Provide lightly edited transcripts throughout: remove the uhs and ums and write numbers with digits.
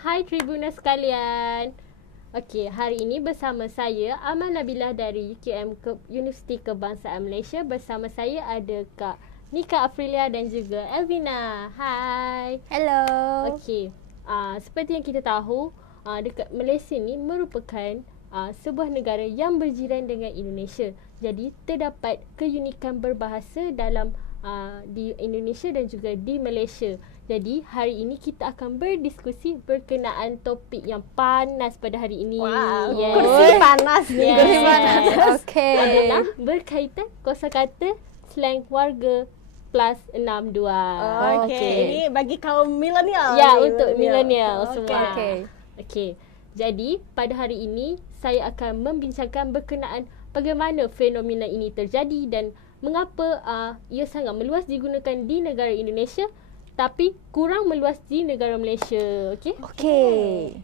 Hai Tribuners sekalian. Okey, hari ini bersama saya Amal Nabilah dari Universiti Kebangsaan Malaysia. Bersama saya ada Kak Nika Afrilia dan juga Elvina. Hai. Hello. Okey, seperti yang kita tahu, dekat Malaysia ni merupakan sebuah negara yang berjiran dengan Indonesia. Jadi terdapat keunikan berbahasa dalam di Indonesia dan juga di Malaysia. Jadi hari ini kita akan berdiskusi berkenaan topik yang panas pada hari ini. Wow, Yes. kursi panas nih. Yes. Kursi panas. Okey. Adalah berkaitan kosakata slang warga plus 62. Okey. Ini bagi kaum milenial. Ya, nih, untuk milenial semua. Okey. Okey. Jadi pada hari ini saya akan membincangkan berkenaan bagaimana fenomena ini terjadi dan mengapa ia sangat meluas digunakan di negara Indonesia tapi kurang meluas di negara Malaysia. Okey? Okey.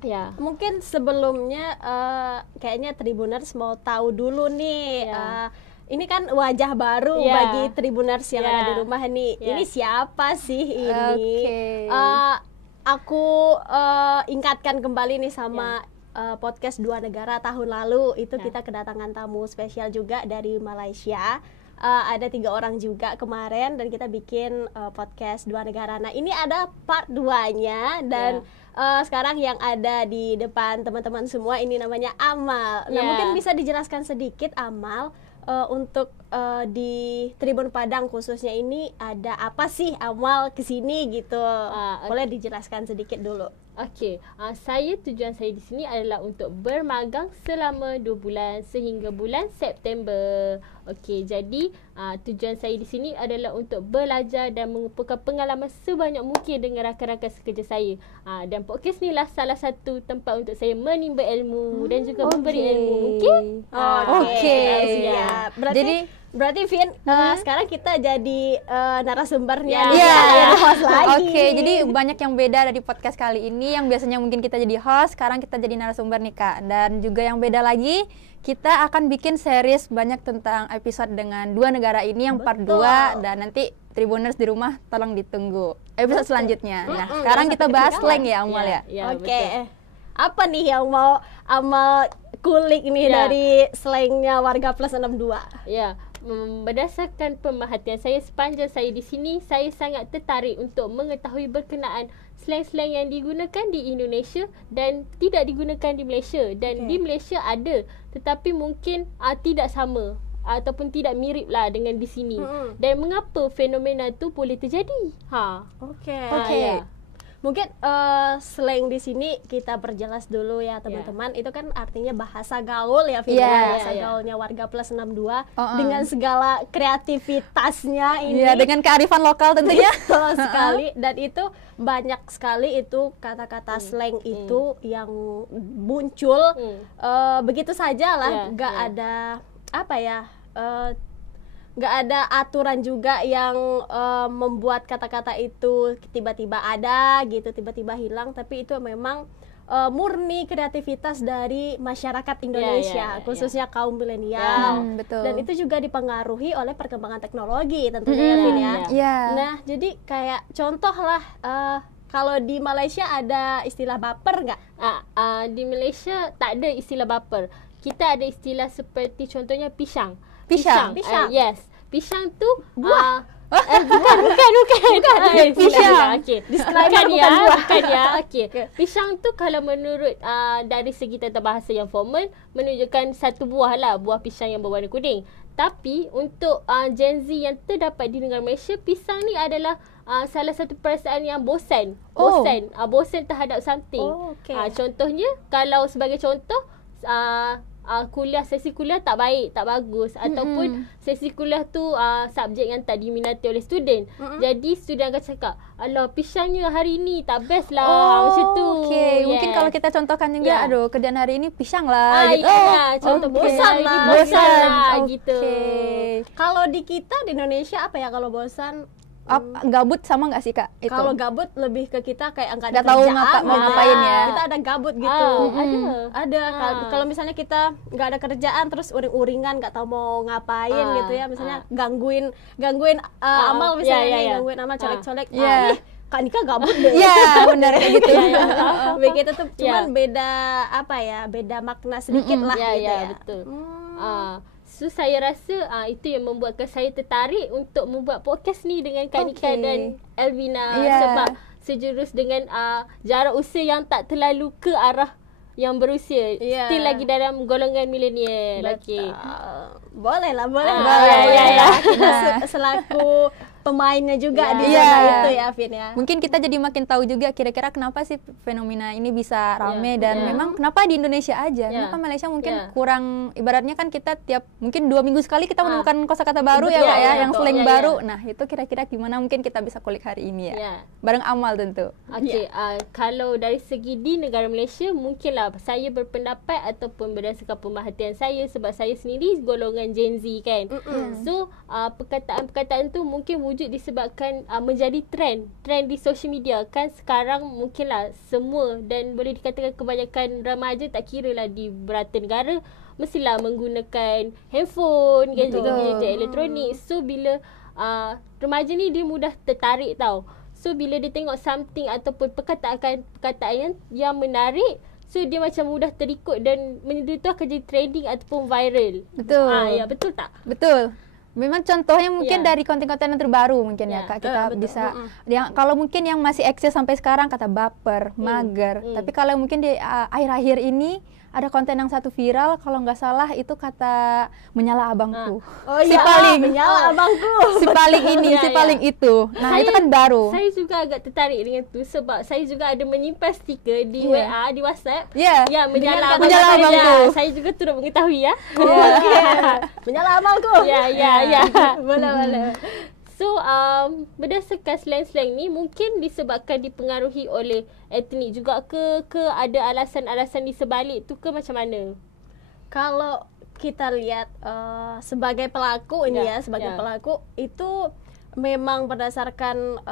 Ya. Mungkin sebelumnya kayaknya Tribuners mau tahu dulu nih. Ya. Ini kan wajah baru Ya. bagi Tribuners yang Ya. ada di rumah nih. Ya. Ini siapa sih ini? Okey. Aku ingatkan kembali nih sama podcast Dua Negara tahun lalu. Itu kita kedatangan tamu spesial juga dari Malaysia. Ada 3 orang juga kemarin dan kita bikin podcast Dua Negara. Nah ini ada part 2-nya dan sekarang yang ada di depan teman-teman semua ini namanya Amal. Nah mungkin bisa dijelaskan sedikit Amal untuk di Tribun Padang khususnya ini ada apa sih Amal kesini gitu? Boleh dijelaskan sedikit dulu. Okey, tujuan saya di sini adalah untuk bermagang selama 2 bulan sehingga bulan September. Okey, jadi tujuan saya di sini adalah untuk belajar dan mengumpulkan pengalaman sebanyak mungkin dengan rakan-rakan sekerja saya. Dan podcast ni lah salah satu tempat untuk saya menimba ilmu dan juga memberi ilmu. Okey? Okey. Siap. Berarti Vin, sekarang kita jadi narasumbernya host lagi. Oke, jadi banyak yang beda dari podcast kali ini. Yang biasanya mungkin kita jadi host, sekarang kita jadi narasumber nih Kak. Dan juga yang beda lagi, kita akan bikin series banyak tentang episode dengan Dua Negara ini yang part 2. Dan nanti Tribuners di rumah tolong ditunggu episode selanjutnya. Nah, sekarang kita bahas slang ya Amal ya. Oke. Apa nih yang mau Amal kulik nih dari slangnya warga plus 62? Ya. Berdasarkan pemerhatian saya sepanjang saya di sini, saya sangat tertarik untuk mengetahui berkenaan slang-slang yang digunakan di Indonesia dan tidak digunakan di Malaysia. Dan di Malaysia ada, tetapi mungkin tidak sama ataupun tidak mirip lah dengan di sini. Dan mengapa fenomena tu boleh terjadi? Okey. Mungkin slang di sini kita perjelas dulu ya teman-teman. Itu kan artinya bahasa gaul ya Vina. Bahasa gaulnya warga plus 62 dengan segala kreativitasnya ini. Iya, dengan kearifan lokal tentunya. Betul sekali. Dan itu banyak sekali itu kata-kata slang itu yang muncul begitu saja lah. Gak ada apa ya, nggak ada aturan juga yang membuat kata-kata itu tiba-tiba ada gitu, tiba-tiba hilang. Tapi itu memang murni kreativitas dari masyarakat Indonesia, khususnya kaum milenial. Betul. Dan itu juga dipengaruhi oleh perkembangan teknologi tentunya ya. Nah jadi kayak contoh lah, kalau di Malaysia ada istilah baper nggak? Di Malaysia tak ada istilah baper. Kita ada istilah seperti contohnya pisang. Pisang. Yes. Pisang tu buah. Bukan. Pisang. Okey. Disclaimer Bukan ya. Okey. Pisang tu kalau menurut dari segi tata bahasa yang formal menunjukkan satu buah lah, buah pisang yang berwarna kuning. Tapi untuk Gen Z yang terdapat di negara Malaysia, pisang ni adalah salah satu perasaan yang bosan. Bosan terhadap something. Contohnya kalau sebagai contoh sesi kuliah tak baik, tak bagus, ataupun sesi kuliah tu subjek yang tak diminati oleh student. Jadi student akan cakap, alah pisangnya hari ni tak best lah, macam tu. Mungkin kalau kita contohkan juga, aduh kerjaan hari ini pisang lah gitu. Contoh bosan lah gitu. Kalau di kita di Indonesia apa ya kalau bosan? Gabut sama nggak sih Kak? Kalau gabut lebih ke kita kayak nggak ada tahu kerjaan, mau ngapain ya. Kita ada gabut gitu. Ada. Kalau misalnya kita nggak ada kerjaan terus uring-uringan nggak tahu mau ngapain gitu ya, misalnya gangguin Amal misalnya gangguin Amal colek-colek. Kak Nika gabut deh. Iya, benar kayak gitu. Begitu tuh cuman beda apa ya, beda makna sedikit lah ya, gitu ya. Betul. So saya rasa itu yang membuatkan saya tertarik untuk membuat podcast ni dengan Kak Nika dan Elvina sebab sejurus dengan jarak usia yang tak terlalu ke arah yang berusia. Still lagi dalam golongan milenial. Okey. Boleh lah. Ya. Selaku pemainnya juga di sana itu ya, Vin ya. Mungkin kita jadi makin tahu juga kira-kira kenapa sih fenomena ini bisa rame dan memang kenapa di Indonesia aja. Kenapa Malaysia mungkin kurang, ibaratnya kan kita tiap mungkin 2 minggu sekali kita menemukan kosakata baru ya Kak ya, yang slang baru. Nah, itu kira-kira gimana mungkin kita bisa kulik hari ini ya. Bareng Amal tentu. Okey, kalau dari segi di negara Malaysia mungkinlah saya berpendapat ataupun berdasarkan pemerhatian saya sebab saya sendiri golongan Gen Z kan. So, perkataan-perkataan tu mungkin wujud disebabkan menjadi trend di social media kan. Sekarang mungkinlah semua dan boleh dikatakan kebanyakan remaja tak kira lah di berata negara mestilah menggunakan handphone, gadget elektronik. So bila remaja ni dia mudah tertarik tau. So bila dia tengok something ataupun perkataan yang menarik, so dia macam mudah terikut dan benda tu akan jadi trending ataupun viral. Betul. Ya, betul tak? Betul. Memang contohnya mungkin dari konten-konten yang terbaru mungkin ya Kak, kita bisa yang kalau mungkin yang masih eksis sampai sekarang kata baper, mager. Tapi kalau mungkin di akhir-akhir ini ada konten yang satu viral, kalau nggak salah itu kata menyala abangku. Menyala abangku. Si paling ini, si paling itu. Nah, itu kan baru. Saya juga agak tertarik dengan tu sebab saya juga ada menyimpan stiker di WA, di WhatsApp. Ya, menyala abangku. Saya juga turut mengetahui ya. Menyala abangku. Ya. Boleh. So berdasarkan slang-slang ni mungkin disebabkan dipengaruhi oleh etnik juga ke ada alasan-alasan di sebalik tu ke macam mana? Kalau kita lihat sebagai pelaku ini pelaku itu memang berdasarkan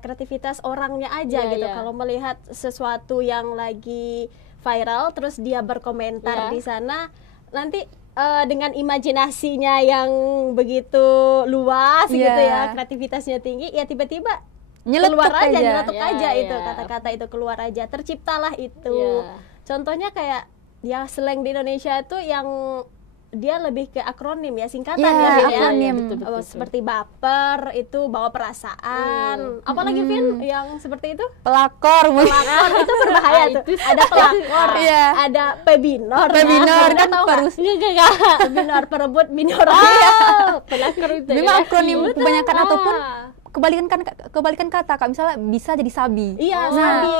kreativitas orangnya aja gitu. Kalau melihat sesuatu yang lagi viral terus dia berkomentar di sana, nanti dengan imajinasinya yang begitu luas gitu ya, kreativitasnya tinggi, ya tiba-tiba keluar nyeletuk aja itu kata-kata itu keluar aja, terciptalah itu. Contohnya kayak ya slang di Indonesia itu yang dia lebih ke akronim ya, singkatan akronim. Betul. Seperti baper itu bawa perasaan. Apalagi Vin yang seperti itu? Pelakor itu berbahaya tuh. Ada pelakor, ada pebinor kan harus pebinor perebut binor. Pelakor itu. Memang akronim kebanyakan ataupun kebalikan kata Kak, misalnya bisa jadi sabi. Sabi.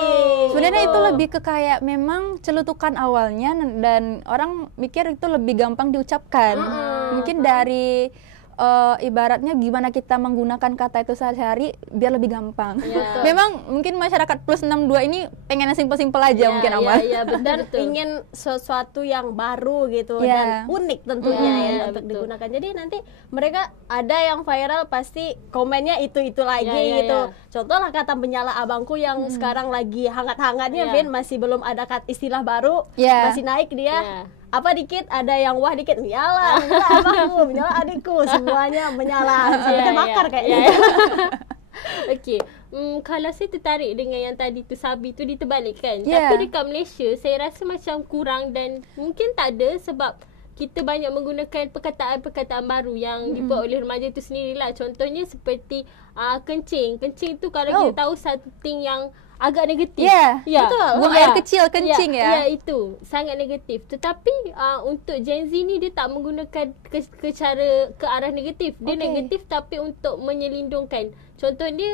Sebenarnya itu lebih ke kayak memang celutukan awalnya dan orang mikir itu lebih gampang diucapkan. Mungkin dari ibaratnya gimana kita menggunakan kata itu sehari-hari biar lebih gampang. Memang mungkin masyarakat plus 62 ini pengennya simpel-simpel aja mungkin Amal. Dan ingin sesuatu yang baru gitu dan unik tentunya untuk digunakan. Jadi nanti mereka ada yang viral pasti komennya itu lagi gitu. Contoh lah kata menyala abangku yang sekarang lagi hangat-hangatnya, Vin, masih belum ada istilah baru, masih naik dia. Apa dikit ada yang wah dikit menyala abangku, menyala adikku, semuanya menyala. Kita bakar kayaknya. Okey. Kalau saya tertarik dengan yang tadi tu sabi tu diterbalikkan. Tapi dekat Malaysia saya rasa macam kurang dan mungkin tak ada sebab kita banyak menggunakan perkataan-perkataan baru yang dibuat oleh remaja tu sendirilah. Contohnya seperti kencing. Kencing tu kalau kita tahu satu thing yang agak negatif. Betul. Buang air kecil, kencing ya. Ya, itu sangat negatif. Tetapi untuk Gen Z ni dia tak menggunakan ke arah negatif. Dia negatif tapi untuk menyelindungkan. Contohnya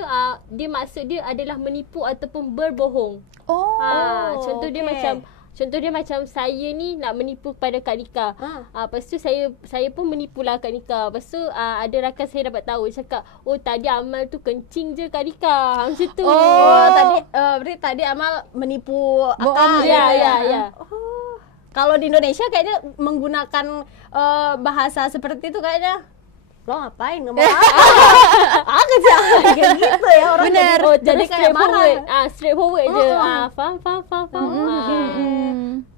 dia maksud dia adalah menipu ataupun berbohong. Contoh dia macam saya ni nak menipu pada Kak Nika. Lepas tu saya pun menipulah Kak Nika. Lepas tu ada rakan saya dapat tahu, cakap, "Oh, tadi Amal tu kencing je Kak Nika." Macam tu. Berarti tadi Amal menipu akak. Ya. Kalau di Indonesia kayaknya menggunakan bahasa seperti itu kayaknya lo ngapain ngomong kayak gitu ya orang. Bener. Jadi kayak marah. Straightforward je. Faham.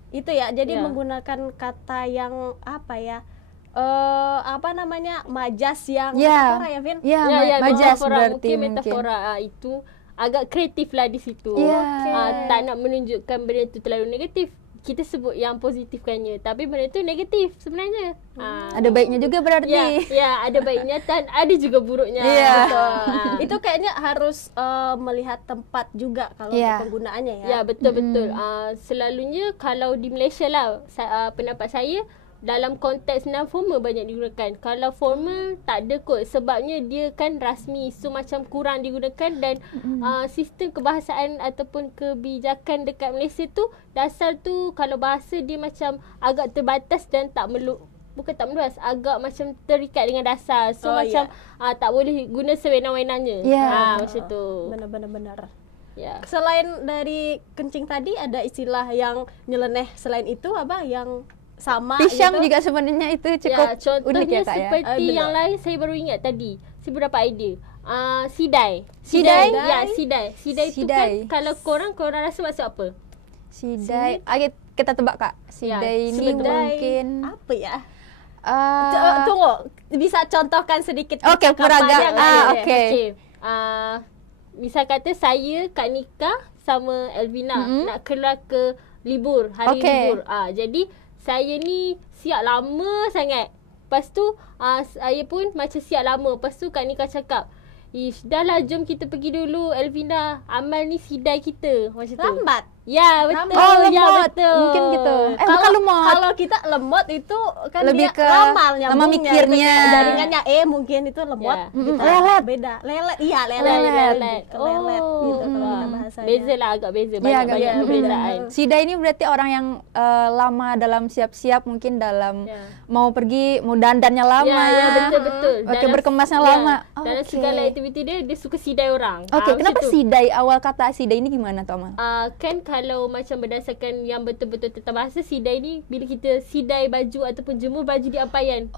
Itu ya, jadi menggunakan kata yang majas yang metafora ya, Vin? Majas berarti mungkin metafora itu agak kreatif lah di situ. Tak nak menunjukkan benda tu terlalu negatif. Kita sebut yang positifkannya, tapi benda tu negatif sebenarnya. Ada baiknya juga berarti. Ya, ada baiknya dan ada juga buruknya. Itu kayaknya harus melihat tempat juga kalau untuk penggunaannya ya. Ya, betul-betul. Selalunya kalau di Malaysia lah, pendapat saya dalam konteks non-formal banyak digunakan. Kalau formal tak ada kot, sebabnya dia kan rasmi, so macam kurang digunakan. Dan sistem kebahasaan ataupun kebijakan dekat Malaysia tu, dasar tu kalau bahasa dia macam agak terbatas dan bukan tak meluas, agak macam terikat dengan dasar. So tak boleh guna sewenang-wenangnya. Macam tu. Benar-benar. Selain dari kencing tadi, ada istilah yang nyeleneh selain itu apa yang sama pisang gitu? Juga sebenarnya itu cukup unik ya Kak ya. Seperti yang lain saya baru ingat tadi. Saya berdapat idea. Sidai. Ya, sidai. Sidai tu kan kalau korang rasa maksud apa? Sidai. Kita tebak Kak. Sidai ini mungkin apa ya? Tunggu, bisa contohkan sedikit. Oke, beragam. Okey. Misal kata saya Kak Nika sama Elvina nak keluar ke libur, hari libur. Jadi saya ni siap lama sangat. Lepas tu saya pun macam siap lama. Lepas tu Kak Nika cakap, dah lah jom kita pergi dulu Elvina. Amal ni sidai kita. Macam tu. Lambat? Ya, betul. Lemot. Ya, betul. Mungkin gitu. Bukan lemot. Kalau kita lemot itu kan lebih dia ke ramal lama mikirnya. Jaringannya mungkin itu lemot. Lelet. Beda. Lelet. Iya, lelet. Lelet gitu kalau kita bahasanya. Beza lah, agak beza. Banyak perbezaan. Sidai ini berarti orang yang lama dalam siap-siap, mungkin dalam mau pergi, mau dandannya lama. Ya, betul-betul. Oke, berkemasnya lama. Dalam segala aktiviti dia suka sidai orang. Kenapa sidai? Awal kata sidai ini gimana tuh Amal? Kan kalau macam berdasarkan yang betul-betul tentang bahasa, sidai ni bila kita sidai baju ataupun jemur baju di ampayan.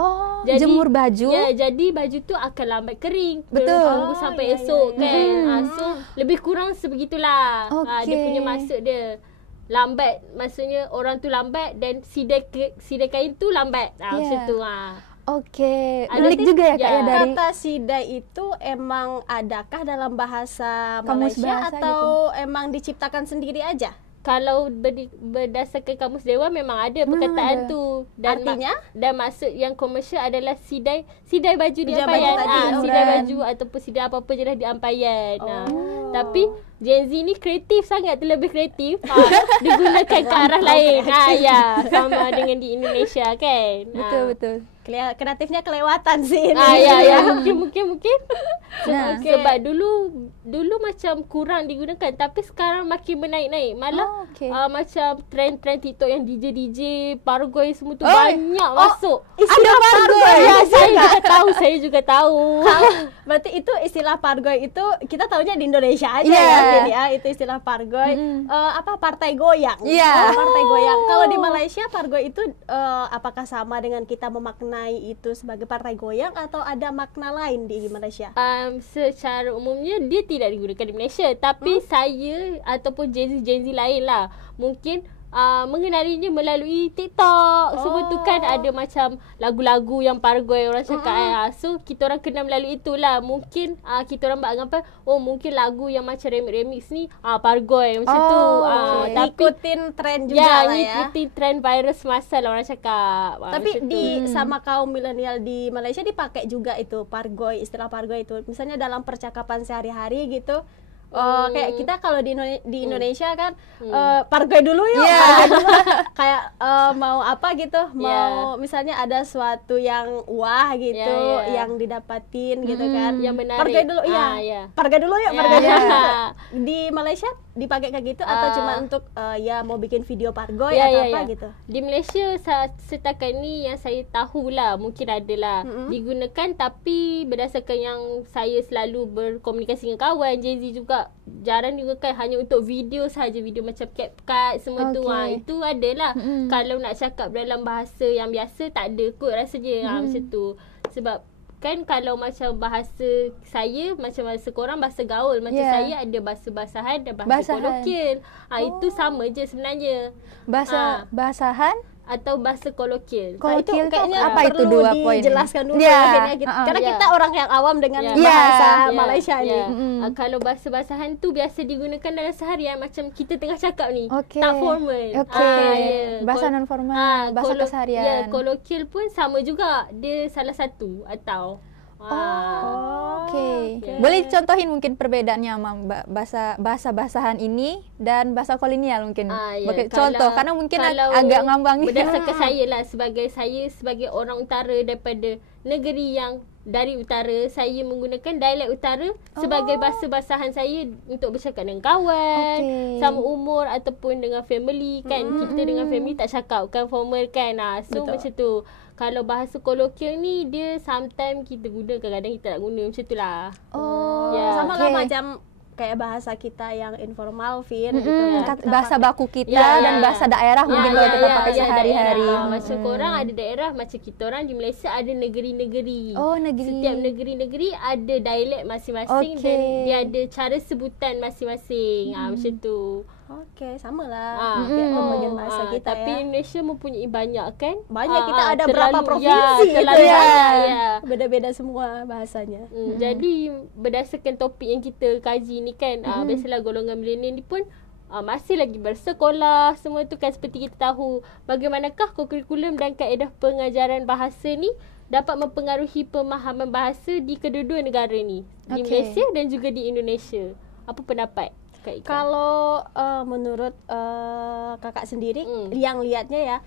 Jadi, jemur baju? Ya, jadi baju tu akan lambat kering. Betul. Tunggu sampai esok kan. So lebih kurang sebegitulah. Dia punya maksud dia. Lambat maksudnya orang tu lambat dan sidai kain tu lambat. Macam tu. Okey, unik juga ya Kak ya dari kata sidai itu emang adakah dalam bahasa kamus Malaysia bahasa atau gitu? Emang diciptakan sendiri aja? Kalau berdasarkan Kamus Dewan memang ada perkataan tu. Dan artinya? Dan maksud yang komersial adalah sidai baju di ampayan. Sidai baju ataupun sidai apa-apa je lah di ampayan. Tapi Gen Z ni kreatif sangat, terlebih kreatif. Digunakan ke arah lain. Sama dengan di Indonesia kan. Betul. Kreatifnya kelewatan sih ini. Ya. Mungkin. Sebab dulu macam kurang digunakan, tapi sekarang makin menaik-naik. Malah macam trend-trend TikTok yang DJ Pargoy semua tu banyak masuk. Istilah Pargoy. Ya, saya juga tahu. Berarti itu istilah Pargoy itu kita tahunya di Indonesia aja ya. Itu istilah Pargoy. Partai goyang. Partai goyang. Kalau di Malaysia Pargoy itu apakah sama dengan kita memaknai itu sebagai partai goyang atau ada makna lain di Malaysia? Secara umumnya dia tidak digunakan di Malaysia, tapi saya ataupun Gen Z lain lah mungkin mengenalinya melalui TikTok. Sebab tu kan ada macam lagu-lagu yang Pargoy orang cakap. So kita orang kenal melalui itulah. Mungkin kita orang beranggapan mungkin lagu yang macam remix ni Pargoy macam tu. Tapi ikutin trend juga lah ya. Ikutin trend viral semasa lah orang cakap. Tapi sama kaum milenial di Malaysia dipakai juga itu Pargoy, istilah Pargoy itu. Misalnya dalam percakapan sehari-hari gitu. Kayak kita kalau di Indonesia kan Pargoy dulu yuk. Pargoy dulu. Kayak mau apa gitu, mau misalnya ada suatu yang wah gitu, yang didapatin gitu kan. Yang menarik. Pargoy dulu Pargoy dulu yuk. Pargoy dulu. Di Malaysia dipakai kayak gitu atau cuma untuk mau bikin video Pargoy atau apa gitu? Di Malaysia setakat ni yang saya tahulah mungkin adalah digunakan, tapi berdasarkan yang saya selalu berkomunikasi dengan kawan Gen Z juga jarang digunakan, hanya untuk video saja, video macam CapCut semua tu. Itu adalah. Kalau nak cakap dalam bahasa yang biasa tak ada kot rasanya. Macam tu. Sebab kan kalau macam bahasa saya, macam bahasa korang bahasa gaul, macam saya ada bahasa basahan dan bahasa kolokvial. Itu sama je sebenarnya. Basahan atau bahasa kolokil. Kolokil itu kayaknya apa itu perlu dua poin? dijelaskan dulu Ya, akhirnya gitu. Karena kita orang yang awam dengan bahasa Malaysia ni. Kalau bahasa-bahasahan tu biasa digunakan dalam seharian macam kita tengah cakap ni. Okey. Tak formal. Bahasa non formal, bahasa keseharian. Ya, kolokil pun sama juga. Dia salah satu atau Okey. Boleh contohin mungkin perbedaannya Mam, bahasa-bahasahan ini dan bahasa kolonial mungkin. Bagi contoh karena mungkin agak ngambang ni. Berdasarkan saya lah sebagai orang utara daripada negeri yang dari utara, saya menggunakan dialek utara sebagai bahasa-bahasahan saya untuk bercakap dengan kawan, sama umur ataupun dengan family kan. Kita dengan family tak cakap kan formal kan. So macam tu. Kalau bahasa kolokil ni dia sometimes kita guna, kadang-kadang kita tak guna, macam tu lah. Sama lah macam kayak bahasa kita yang informal, Fin. Gitu, bahasa baku kita dan bahasa daerah mungkin kalau kita pakai sehari-hari. Macam korang ada daerah, macam kita orang di Malaysia ada negeri-negeri. Negeri. Setiap negeri-negeri ada dialek masing-masing dan dia ada cara sebutan masing-masing. Macam tu. Okey, samalah. Pembagian bahasa kita tapi Indonesia mempunyai banyak kan? Banyak, kita ada berapa provinsi terlalu banyak. Beda-beda semua bahasanya. Jadi berdasarkan topik yang kita kaji ni kan, biasalah golongan milenial ni pun masih lagi bersekolah, semua tu kan. Seperti kita tahu bagaimanakah kurikulum dan kaedah pengajaran bahasa ni dapat mempengaruhi pemahaman bahasa di kedua-dua negara ni, di Malaysia dan juga di Indonesia. Apa pendapat Kak Ika? Kalau menurut kakak sendiri yang lihatnya ya,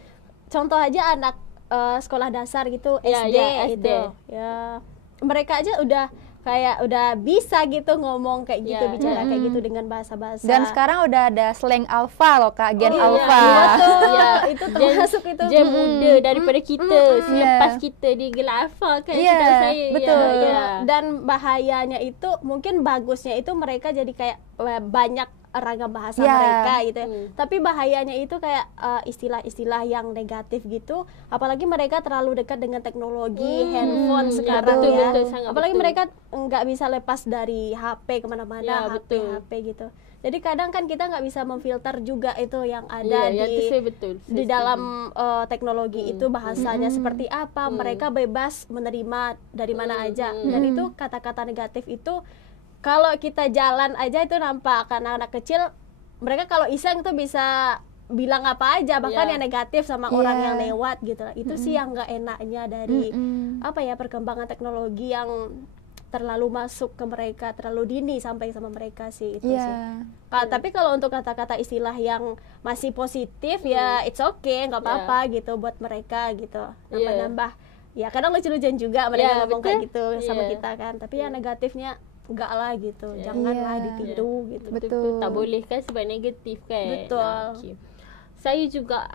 contoh aja anak sekolah dasar gitu, SD itu ya, mereka aja udah bisa gitu ngomong kayak gitu, bicara kayak gitu dengan bahasa-bahasa. Dan sekarang udah ada slang alfa loh Kak, gen alfa. Itu termasuk itu. Dia muda daripada kita, selepas kita dia gelar alfa kan, setahu saya. Betul. Dan bahayanya itu, mungkin bagusnya itu mereka jadi kayak banyak ragam bahasa mereka gitu ya. Tapi bahayanya itu kayak istilah-istilah yang negatif gitu. Apalagi mereka terlalu dekat dengan teknologi handphone sekarang apalagi mereka nggak bisa lepas dari HP kemana-mana, HP gitu. Jadi kadang kan kita nggak bisa memfilter juga itu yang ada di dalam teknologi itu bahasanya seperti apa. Mereka bebas menerima dari mana aja. Dan itu kata-kata negatif itu kalau kita jalan aja itu nampak anak-anak kecil, mereka kalau iseng tuh bisa bilang apa aja, bahkan yang negatif sama orang yang lewat gitu. Itu sih yang nggak enaknya dari perkembangan teknologi yang terlalu masuk ke mereka, terlalu dini sampai sama mereka sih itu sih. Tapi kalau untuk kata-kata istilah yang masih positif ya it's okay, nggak apa-apa gitu buat mereka gitu. Nambah-nambah. Ya kadang lucu-lucuan juga mereka ngomong kayak gitu sama kita kan. Tapi yang negatifnya enggak lah gitu, janganlah ditiru gitu. Betul. Tak boleh kan sebab negatif kan. Betul. Saya juga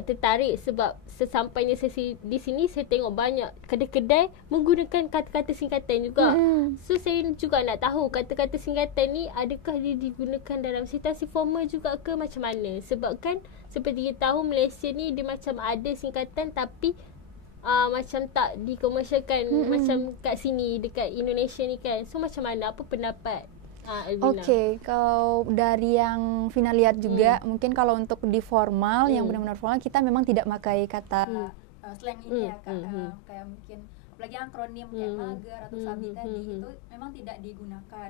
tertarik sebab sesampainya saya di sini saya tengok banyak kedai-kedai menggunakan kata-kata singkatan juga. So saya juga nak tahu kata-kata singkatan ni adakah dia digunakan dalam situasi formal juga ke macam mana? Sebab kan seperti kita tahu Malaysia ni dia macam ada singkatan tapi macam tak dikomersialkan macam kat sini dekat Indonesia ni kan. So macam mana, apa pendapat Okey, kalau dari yang Vina lihat juga mungkin kalau untuk di formal yang benar-benar formal kita memang tidak pakai kata slang ini ya Kak. Kayak mungkin apalagi akronim kayak mager atau sabi tadi itu memang tidak digunakan.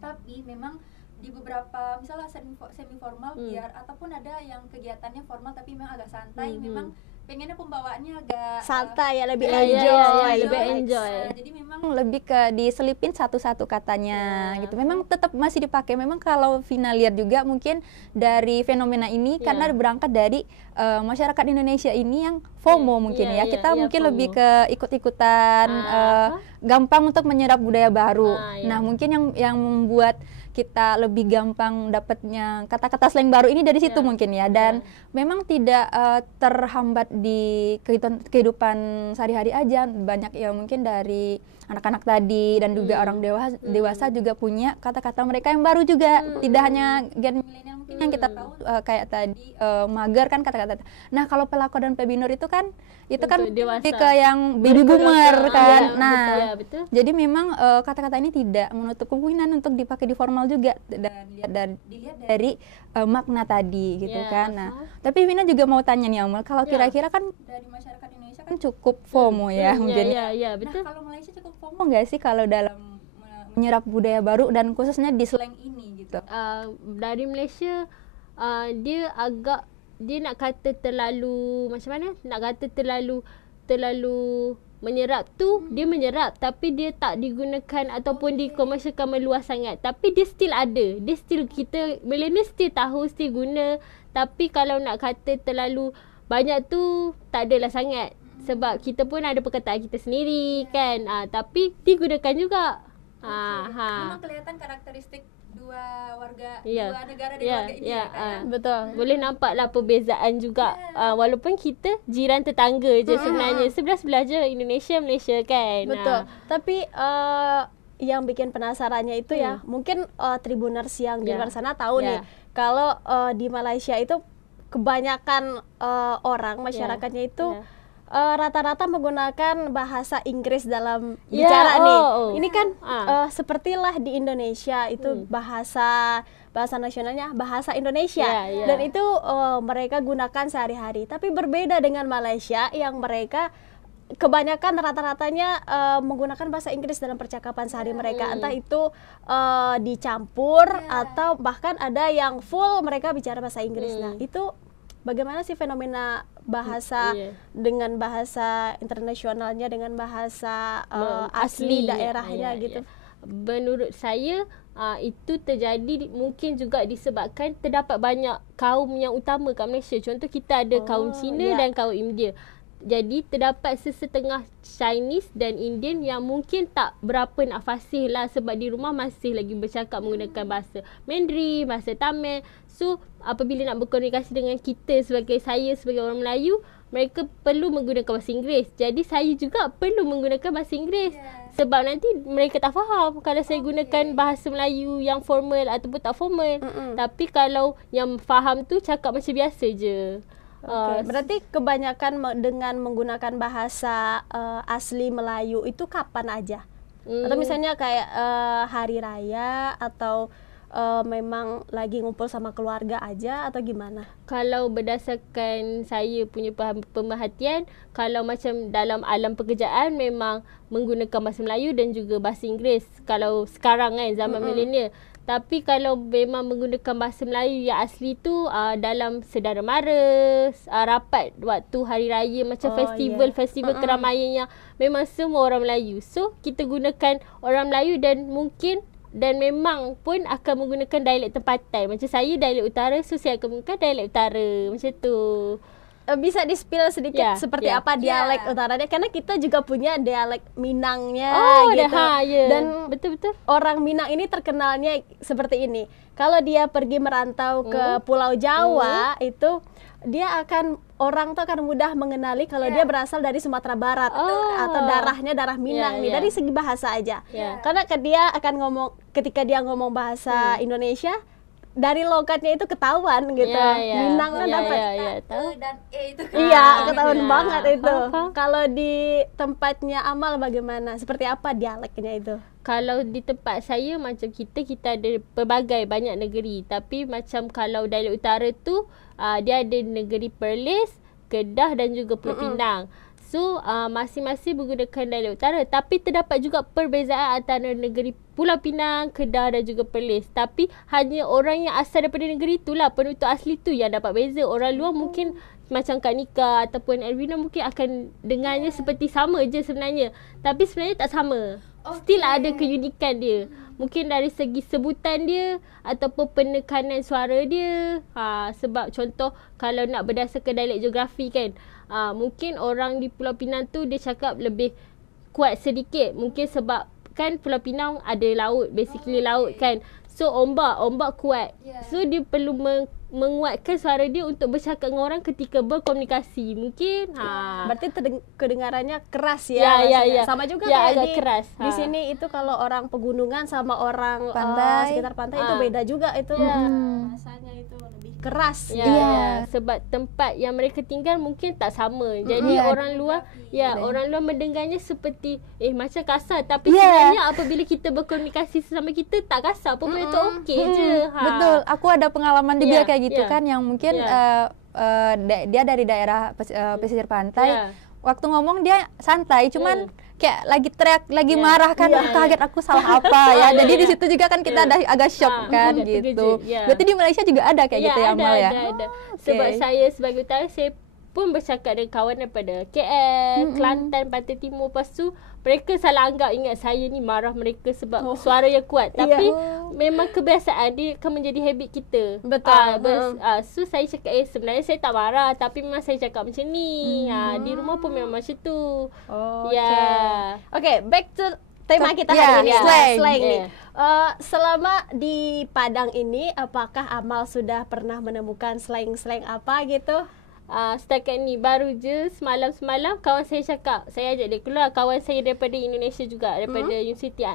Tapi memang di beberapa misalnya semi formal biar ataupun ada yang kegiatannya formal tapi memang agak santai, memang pengennya pembawaannya agak santai ya, lebih enjoy. Jadi memang lebih ke diselipin satu-satu katanya gitu. Memang tetap masih dipakai. Memang kalau Vina lihat juga mungkin dari fenomena ini karena berangkat dari masyarakat Indonesia ini yang FOMO mungkin ya. Kita mungkin FOMO. Lebih ke ikut-ikutan gampang untuk menyerap budaya baru. Nah, mungkin yang membuat kita lebih gampang dapatnya kata-kata slang baru ini dari situ mungkin ya. Dan memang tidak terhambat di kehidupan sehari-hari aja. Banyak ya mungkin dari anak-anak tadi dan juga orang dewasa juga punya kata-kata mereka yang baru juga. Tidak hanya gen milenial mungkin yang kita tahu kayak tadi Mager kan kata-kata. Nah, kalau pelakor dan pebinur itu kan lebih ke yang baby boomer kan. Nah, betul. Jadi memang kata-kata ini tidak menutup kemungkinan untuk dipakai di formal juga dan dilihat dari makna tadi gitu kan. Nah, tapi Vina juga mau tanya nih Amel, kalau kira-kira kan dari masyarakat Indonesia kan cukup FOMO ya mungkin. Iya, betul. Nah, kalau Malaysia cukup FOMO nggak sih kalau dalam menyerap budaya baru dan khususnya di slang ini gitu? Dari Malaysia dia nak kata terlalu macam mana? Nak kata terlalu menyerap tu, dia menyerap tapi dia tak digunakan ataupun dikomersialkan meluas sangat. Tapi dia still ada. Dia still, kita millennial still tahu, still guna. Tapi kalau nak kata terlalu banyak tu tak adalah sangat. Sebab kita pun ada perkataan kita sendiri kan. Tapi digunakan juga. Memang kelihatan karakteristik dua negara dan warga ini kan? Betul. Boleh nampaklah perbezaan juga. Walaupun kita jiran tetangga je sebenarnya. Sebelah-sebelah je, Indonesia, Malaysia kan. Betul. Tapi yang bikin penasarannya itu ya, mungkin Tribuners yang di luar sana tahu nih, kalau di Malaysia itu kebanyakan orang masyarakatnya itu rata-rata menggunakan bahasa Inggris dalam bicara nih. Ini kan sepertilah di Indonesia itu bahasa nasionalnya bahasa Indonesia dan itu mereka gunakan sehari-hari. Tapi berbeda dengan Malaysia yang mereka kebanyakan rata-ratanya menggunakan bahasa Inggris dalam percakapan sehari mereka. Entah itu dicampur atau bahkan ada yang full mereka bicara bahasa Inggris. Nah, itu bagaimana sih fenomena bahasa dengan bahasa internasionalnya dengan bahasa asli daerahnya gitu? Menurut saya itu terjadi mungkin juga disebabkan terdapat banyak kaum yang utama kat Malaysia. Contoh kita ada kaum Cina dan kaum India. Jadi terdapat sesetengah Chinese dan Indian yang mungkin tak berapa nak fasih lah sebab di rumah masih lagi bercakap menggunakan bahasa Mandarin, bahasa Tamil. So apabila nak berkomunikasi dengan kita sebagai orang Melayu, mereka perlu menggunakan bahasa Inggeris. Jadi saya juga perlu menggunakan bahasa Inggeris. Sebab nanti mereka tak faham kalau saya gunakan bahasa Melayu yang formal ataupun tak formal. Tapi kalau yang faham tu cakap macam biasa je. Berarti kebanyakan dengan menggunakan bahasa asli Melayu itu kapan aja? Atau misalnya kayak hari raya atau memang lagi ngumpul sama keluarga aja atau gimana? Kalau berdasarkan saya punya pemerhatian, kalau macam dalam alam pekerjaan memang menggunakan bahasa Melayu dan juga bahasa Inggeris kalau sekarang kan zaman milenial. Tapi kalau memang menggunakan bahasa Melayu yang asli tu dalam sedara mara, rapat waktu hari raya macam festival keramaian yang memang semua orang Melayu. So kita gunakan orang Melayu dan memang pun akan menggunakan dialek tempatan. Macam saya dialek utara, so saya akan menggunakan dialek utara. Macam tu. Bisa di-spill sedikit seperti apa dialek utaranya? Karena kita juga punya dialek Minangnya gitu. Dan betul-betul. Orang Minang ini terkenalnya seperti ini. Kalau dia pergi merantau ke Pulau Jawa, itu orang tuh akan mudah mengenali kalau dia berasal dari Sumatera Barat atau darah Minang nih dari segi bahasa aja. Karena dia akan ketika dia ngomong bahasa Indonesia dari logatnya itu ketahuan gitu. Minang kan dapat dan itu kan. Ketahuan banget itu. Kalau di tempatnya Amal bagaimana? Seperti apa dialeknya itu? Kalau di tempat saya macam kita ada pelbagai banyak negeri. Tapi macam kalau dialek utara tu dia ada negeri Perlis, Kedah dan juga Pulau Pinang. So masing-masing menggunakan dialek utara. Tapi terdapat juga perbezaan antara negeri Pulau Pinang, Kedah dan juga Perlis. Tapi hanya orang yang asal daripada negeri itulah, penutur asli tu yang dapat beza. Orang luar mungkin macam Kak Nika ataupun Elvina mungkin akan dengarnya seperti sama je sebenarnya. Tapi sebenarnya tak sama. Still ada keunikan dia. Mungkin dari segi sebutan dia ataupun penekanan suara dia. Sebab contoh kalau nak berdasarkan dialek geografi kan, mungkin orang di Pulau Pinang tu dia cakap lebih kuat sedikit. Mungkin sebab kan Pulau Pinang ada laut, basically laut kan. So ombak kuat. So dia perlu menguatkan suara dia untuk bercakap dengan orang ketika berkomunikasi. Mungkin berarti kedengarannya keras Ya. Sama juga Ya, kayak agak keras. di sini itu kalau orang pegunungan sama orang Pantai. sekitar pantai itu beda juga itu. Rasanya itu lebih keras. Ya, sebab tempat yang mereka tinggal mungkin tak sama. Jadi orang luar orang luar mendengarnya seperti macam kasar, tapi sebenarnya apabila kita berkomunikasi sesama kita tak kasar pun itu okey je. Betul, aku ada pengalaman juga kayak gitu Ya. kan, yang mungkin dia dari daerah pesisir pantai. Waktu ngomong dia santai, cuman kayak lagi teriak, lagi marah kan, kaget aku salah apa ya. Jadi di situ juga kan kita ada agak shock kan gitu. Berarti di Malaysia juga ada kayak gitu ya, Amal ya? Ada. Sebab saya sebagai utara, saya pun bercakap dengan kawan daripada KL, Kelantan, Pantai Timur. Lepas tu mereka salah anggap, ingat saya ni marah mereka sebab suara yang kuat. Tapi memang kebiasaan dia akan menjadi habit kita. Betul. So saya cakap sebenarnya saya tak marah, tapi memang saya cakap macam ni. Di rumah pun memang macam tu. Okay, back to tema kita hari ini, slang nih. Yeah. Selama di Padang ini, apakah Amal sudah pernah menemukan slang-slang apa gitu? Setakat ni baru je semalam kawan saya cakap, saya ajak dia keluar, kawan saya daripada Indonesia juga, daripada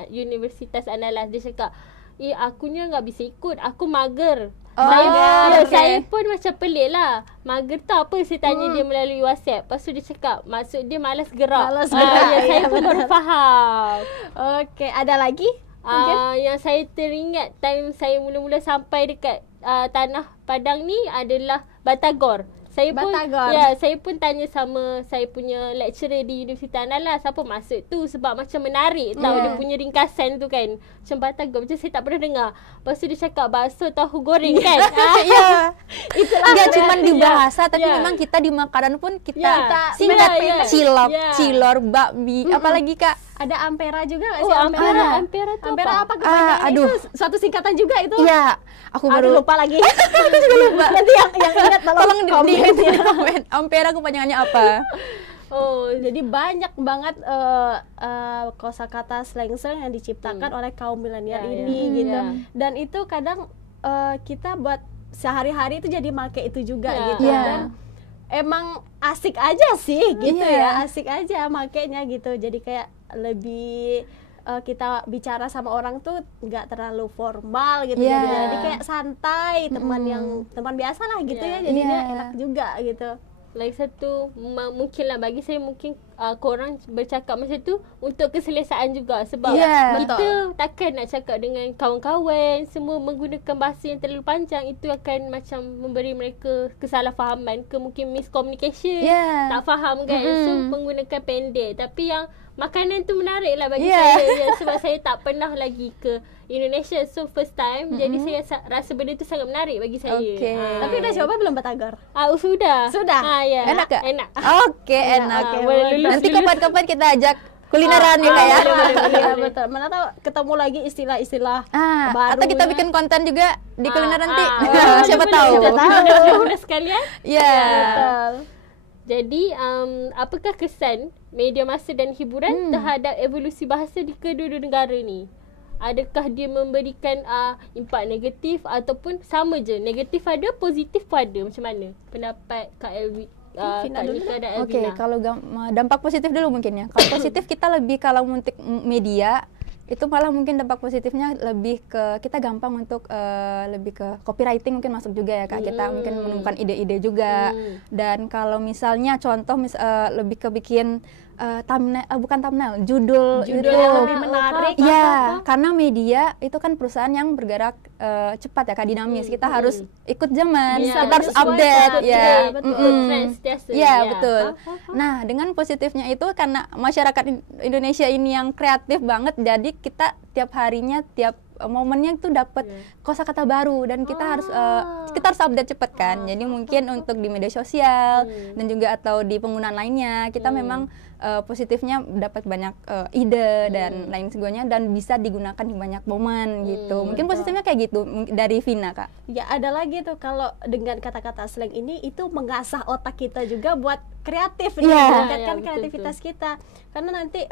Universitas Andalas. Dia cakap, akunya tak bisa ikut, aku mager. Saya pun macam pelik lah, mager tu apa, saya tanya dia melalui WhatsApp. Lepas tu dia cakap maksud dia malas gerak. Saya pun baru faham. Okay, ada lagi? Yang saya teringat time saya mula-mula sampai dekat tanah Padang ni adalah Batagor. Saya pun tanya sama saya punya lecturer di Universitas Andalas, apa maksud tu, sebab macam menarik tau dia punya ringkasan tu kan. Macam Batagor, macam saya tak pernah dengar. Lepas tu dia cakap bakso tahu goreng kan. Itulah enggak cuma di bahasa, tapi memang kita di makanan pun kita singkat cilok, cilor, bakmi, apalagi Kak. Ada ampera juga nggak sih? Ampera tu apa kepanjangannya? Itu suatu singkatan juga itu. Iya, aku baru lupa lagi. Aku juga lupa. Nanti yang ingat tolong di komen. Ampera kepanjangannya apa? Jadi banyak banget kosakata slang-slang yang diciptakan oleh kaum milenial ini gitu. Dan itu kadang kita buat sehari-hari itu jadi make itu juga gitu. Dan emang asik aja sih gitu asik aja makainya gitu. Jadi kayak lebih kita bicara sama orang tuh nggak terlalu formal gitu, jadi kayak santai, teman biasa lah gitu jadinya enak juga gitu. Lagi satu, mungkin lah bagi saya, mungkin korang bercakap macam tu untuk keselesaan juga. Sebab kita takkan nak cakap dengan kawan-kawan semua menggunakan bahasa yang terlalu panjang. Itu akan macam memberi mereka kesalahfahaman ke mungkin miscommunication, tak faham kan. So menggunakan pendek. Tapi yang makanan tu menarik lah bagi saya, sebab saya tak pernah lagi ke Indonesia, so first time. Jadi saya rasa benda tu sangat menarik bagi saya. Tapi udah coba belum Batagor? Sudah. Enak gak? Enak. Enak. Nanti kapan-kapan kita ajak kulineran ya Kak ya. Iya betul. Mana tahu ketemu lagi istilah-istilah baru. Atau kita bikin konten juga di kulineran nanti. Siapa tahu. Sekalian. Betul. Jadi apakah kesan media massa dan hiburan terhadap evolusi bahasa di kedua-dua negara ni? Adakah dia memberikan impak negatif ataupun sama je? Negatif ada, positif pun ada. Macam mana pendapat Kak Elvi? Kak Nika dan Elvina. Kalau dampak positif dulu mungkin ya. Kalau positif kita lebih, kalau untuk media itu malah mungkin dampak positifnya lebih ke kita gampang untuk lebih ke copywriting mungkin masuk juga ya Kak. Kita mungkin menemukan ide-ide juga. Dan kalau misalnya contoh lebih ke bikin thumbnail, bukan thumbnail, judul yang lebih menarik. Ya, karena media itu kan perusahaan yang bergerak cepat ya Kak, dinamis. Kita harus ikut zaman, kita harus update ya. Betul. Nah, dengan positifnya itu karena masyarakat Indonesia ini yang kreatif banget, jadi kita tiap harinya, tiap momennya itu dapat kosakata baru dan kita harus update cepat kan. Jadi mungkin untuk di media sosial dan juga atau di penggunaan lainnya kita memang positifnya dapat banyak ide dan lain sebagainya, dan bisa digunakan di banyak momen gitu. Mungkin positifnya kayak gitu dari Vina Kak. Ya ada lagi tuh, kalau dengan kata-kata slang ini itu mengasah otak kita juga buat kreatif, meningkatkan kreativitas kita. Karena nanti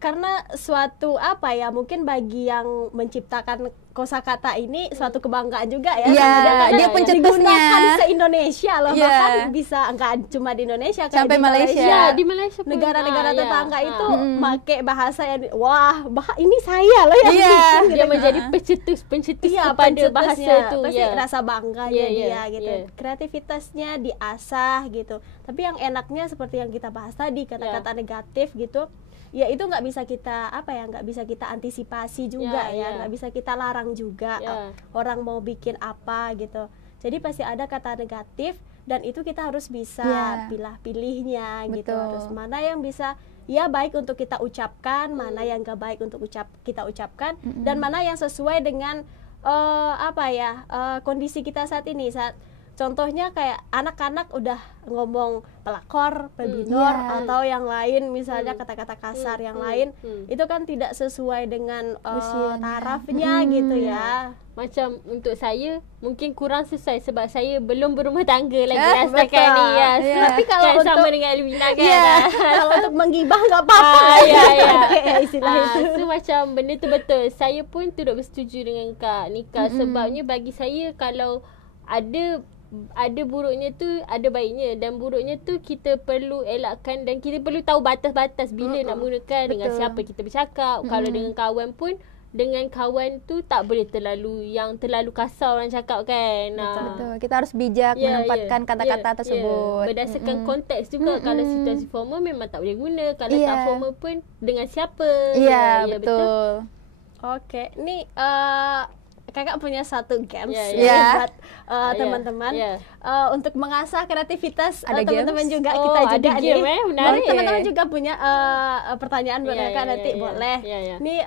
karena suatu mungkin bagi yang menciptakan kosakata ini suatu kebanggaan juga ya. Iya, Karena dia pencetusnya. digunakan se-Indonesia loh, Iya. bahkan bisa enggak cuma di Indonesia, kayak Sampai di Malaysia. Ya, di Malaysia pun. negara-negara ya. tetangga itu make bahasa yang ini saya loh yang Iya. bikin Dia gitu. menjadi pencetus Iya, kepada pencetusnya. bahasa tu. Pasti Ya. rasa bangganya Iya, dia iya, gitu. iya. Kreativitasnya diasah gitu. Tapi yang enaknya seperti yang kita bahas tadi, kata-kata negatif gitu. Ya itu nggak bisa kita nggak bisa kita antisipasi juga Ya, ya. nggak bisa kita larang juga Ya. orang mau bikin apa gitu. Jadi pasti ada kata negatif dan itu kita harus bisa Ya. pilih-pilihnya gitu. Betul. Terus mana yang bisa ya baik untuk kita ucapkan, mana yang gak baik untuk kita ucapkan, dan mana yang sesuai dengan kondisi kita saat ini. Contohnya kayak anak-anak udah ngomong pelakor, pebinor, Ya. atau yang lain misalnya kata-kata kasar yang lain, itu kan tidak sesuai dengan Usianya. tarafnya gitu ya. Macam untuk saya mungkin kurang sesuai sebab saya belum berumah tangga lagi Betul. rasakan ni. Ya. Ya. Tapi kalau Kan sama untuk dengan Elvina kan. Ya. kalau untuk menggibah nggak apa-apa. Ya, ya. Kayak istilah itu. So macam benda tu betul. Saya pun turut bersetuju dengan Kak Nika sebabnya bagi saya kalau ada buruknya tu ada baiknya, dan buruknya tu kita perlu elakkan dan kita perlu tahu batas-batas bila nak gunakan, dengan Betul. siapa kita bercakap. Kalau dengan kawan pun, dengan kawan tu tak boleh terlalu kasar orang cakap kan. Betul, kita harus bijak menempatkan kata-kata tersebut. Berdasarkan konteks juga. Kalau situasi formal memang tak boleh guna, kalau Iya. tak formal pun dengan siapa. Iya, Ya, betul. Oke, nih kakak punya satu games Ya, ya. ya, buat Ya, teman-teman ya. Untuk mengasah kreativitas Ada teman-teman games? juga, Oh, kita ada juga game, nih. menarik. Teman-teman juga punya pertanyaan buat Ya, kakak ya, nanti ya, ya. boleh. Ya, ya. Nih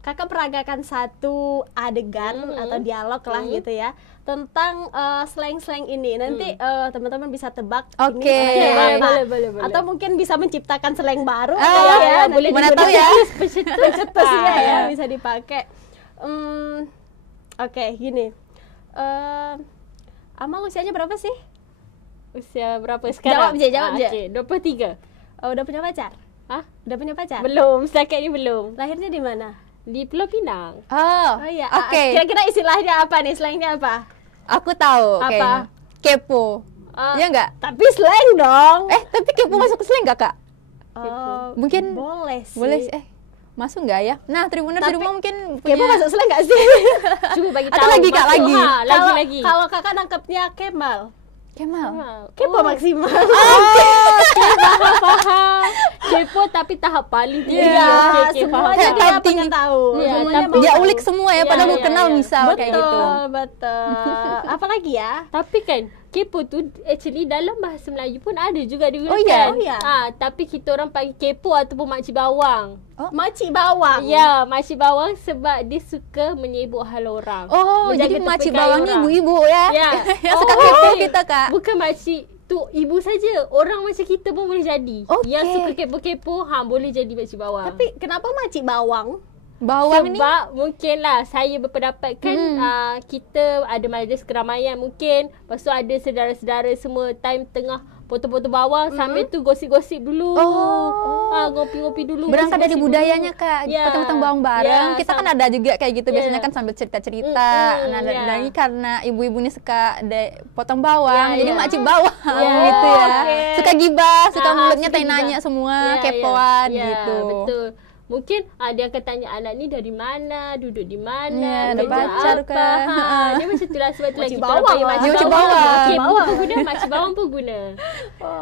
kakak peragakan satu adegan atau dialog lah gitu ya tentang slang-slang ini. Nanti teman-teman bisa tebak Oke. ini artinya apa. Boleh. Atau mungkin bisa menciptakan slang baru ya, nanti mana digunakan. tahu ya. Pencetus ya, Ah, ya. bisa dipakai. Oke, gini. Amal usianya berapa sih? Usia berapa sekarang? Jawab je. Okey, 23. Oh, udah punya pacar? Hah? Udah punya pacar? Belum, setakat ni belum. Lahirnya di mana? Di Pulau Pinang. Oh, Oh iya. oke. Kira-kira istilahnya apa nih? Slangnya apa? Aku tahu. Apa? kayaknya. Kepo. Ah. Iya enggak? Tapi slang dong. Tapi kepo masuk ke slang enggak, Kak? Oh, Mungkin boleh sih. Boleh masuk enggak ya? Nah, Tribuners di Tapi rumah mungkin Kepo punya masuk slang nggak sih? Cuba bagi tahu. Atau lagi, Kak, masuk. lagi? Lagi. Kalau kakak nangkepnya Kemal. Kemal. Kepo maksimal. Faham. Kepo tapi tahap paling tinggi. Iya, Okey, semuanya faham. dia Tahap pengen tinggi. tahu. Iya, Semuanya tapi mau Dia tahu. ulik semua ya, Iya, padahal iya, kenal iya. misal kayak gitu. Betul. Apalagi ya? Tapi kan kepo tu actually dalam bahasa Melayu pun ada juga digunakan. Oh, ya? Tapi kita orang panggil kepo ataupun makcik bawang. Makcik bawang. Ya, makcik bawang sebab dia suka menyibuk hal orang. Oh, Menjaga jadi makcik terpekai bawang ni orang. ibu-ibu ya. Ya. Yang suka kepo kita, Kak. Bukan makcik tu ibu saja. Orang macam kita pun boleh jadi. Okey. Yang suka kepo-kepo, boleh jadi makcik bawang. Tapi kenapa makcik bawang? Bawang ni sebab mungkinlah saya berpendapat kan kita ada majlis keramaian mungkin. Lepas tu ada saudara-saudara semua time tengah potong-potong bawang sambil tu gosip-gosip dulu. Ngopi-ngopi dulu. berangkat dari gosip-gosip budayanya, dulu. Kak. Ya. Potong-potong bawang bareng. Ya, Kita kan ada juga kayak gitu biasanya Ya. kan sambil cerita-cerita. Nah, ya. dan ini karena ibu-ibu ni suka potong bawang, Ya, jadi ya. makcik bawang Ya. gitu ya. Oke. Suka gibah, suka mulutnya suka tanya-nanya gibah. semua, Ya, kepoan ya. gitu. Ya, betul. Mungkin dia akan tanya anak ni dari mana, duduk di mana, Ya, ada kerja pacar apa. ke? Dia macam itulah sebab itulah Makcik kita orang bawang panggil lah. makcik Makcik bawang. bawang. Kepo Bawang. pun guna, makcik bawang pun guna.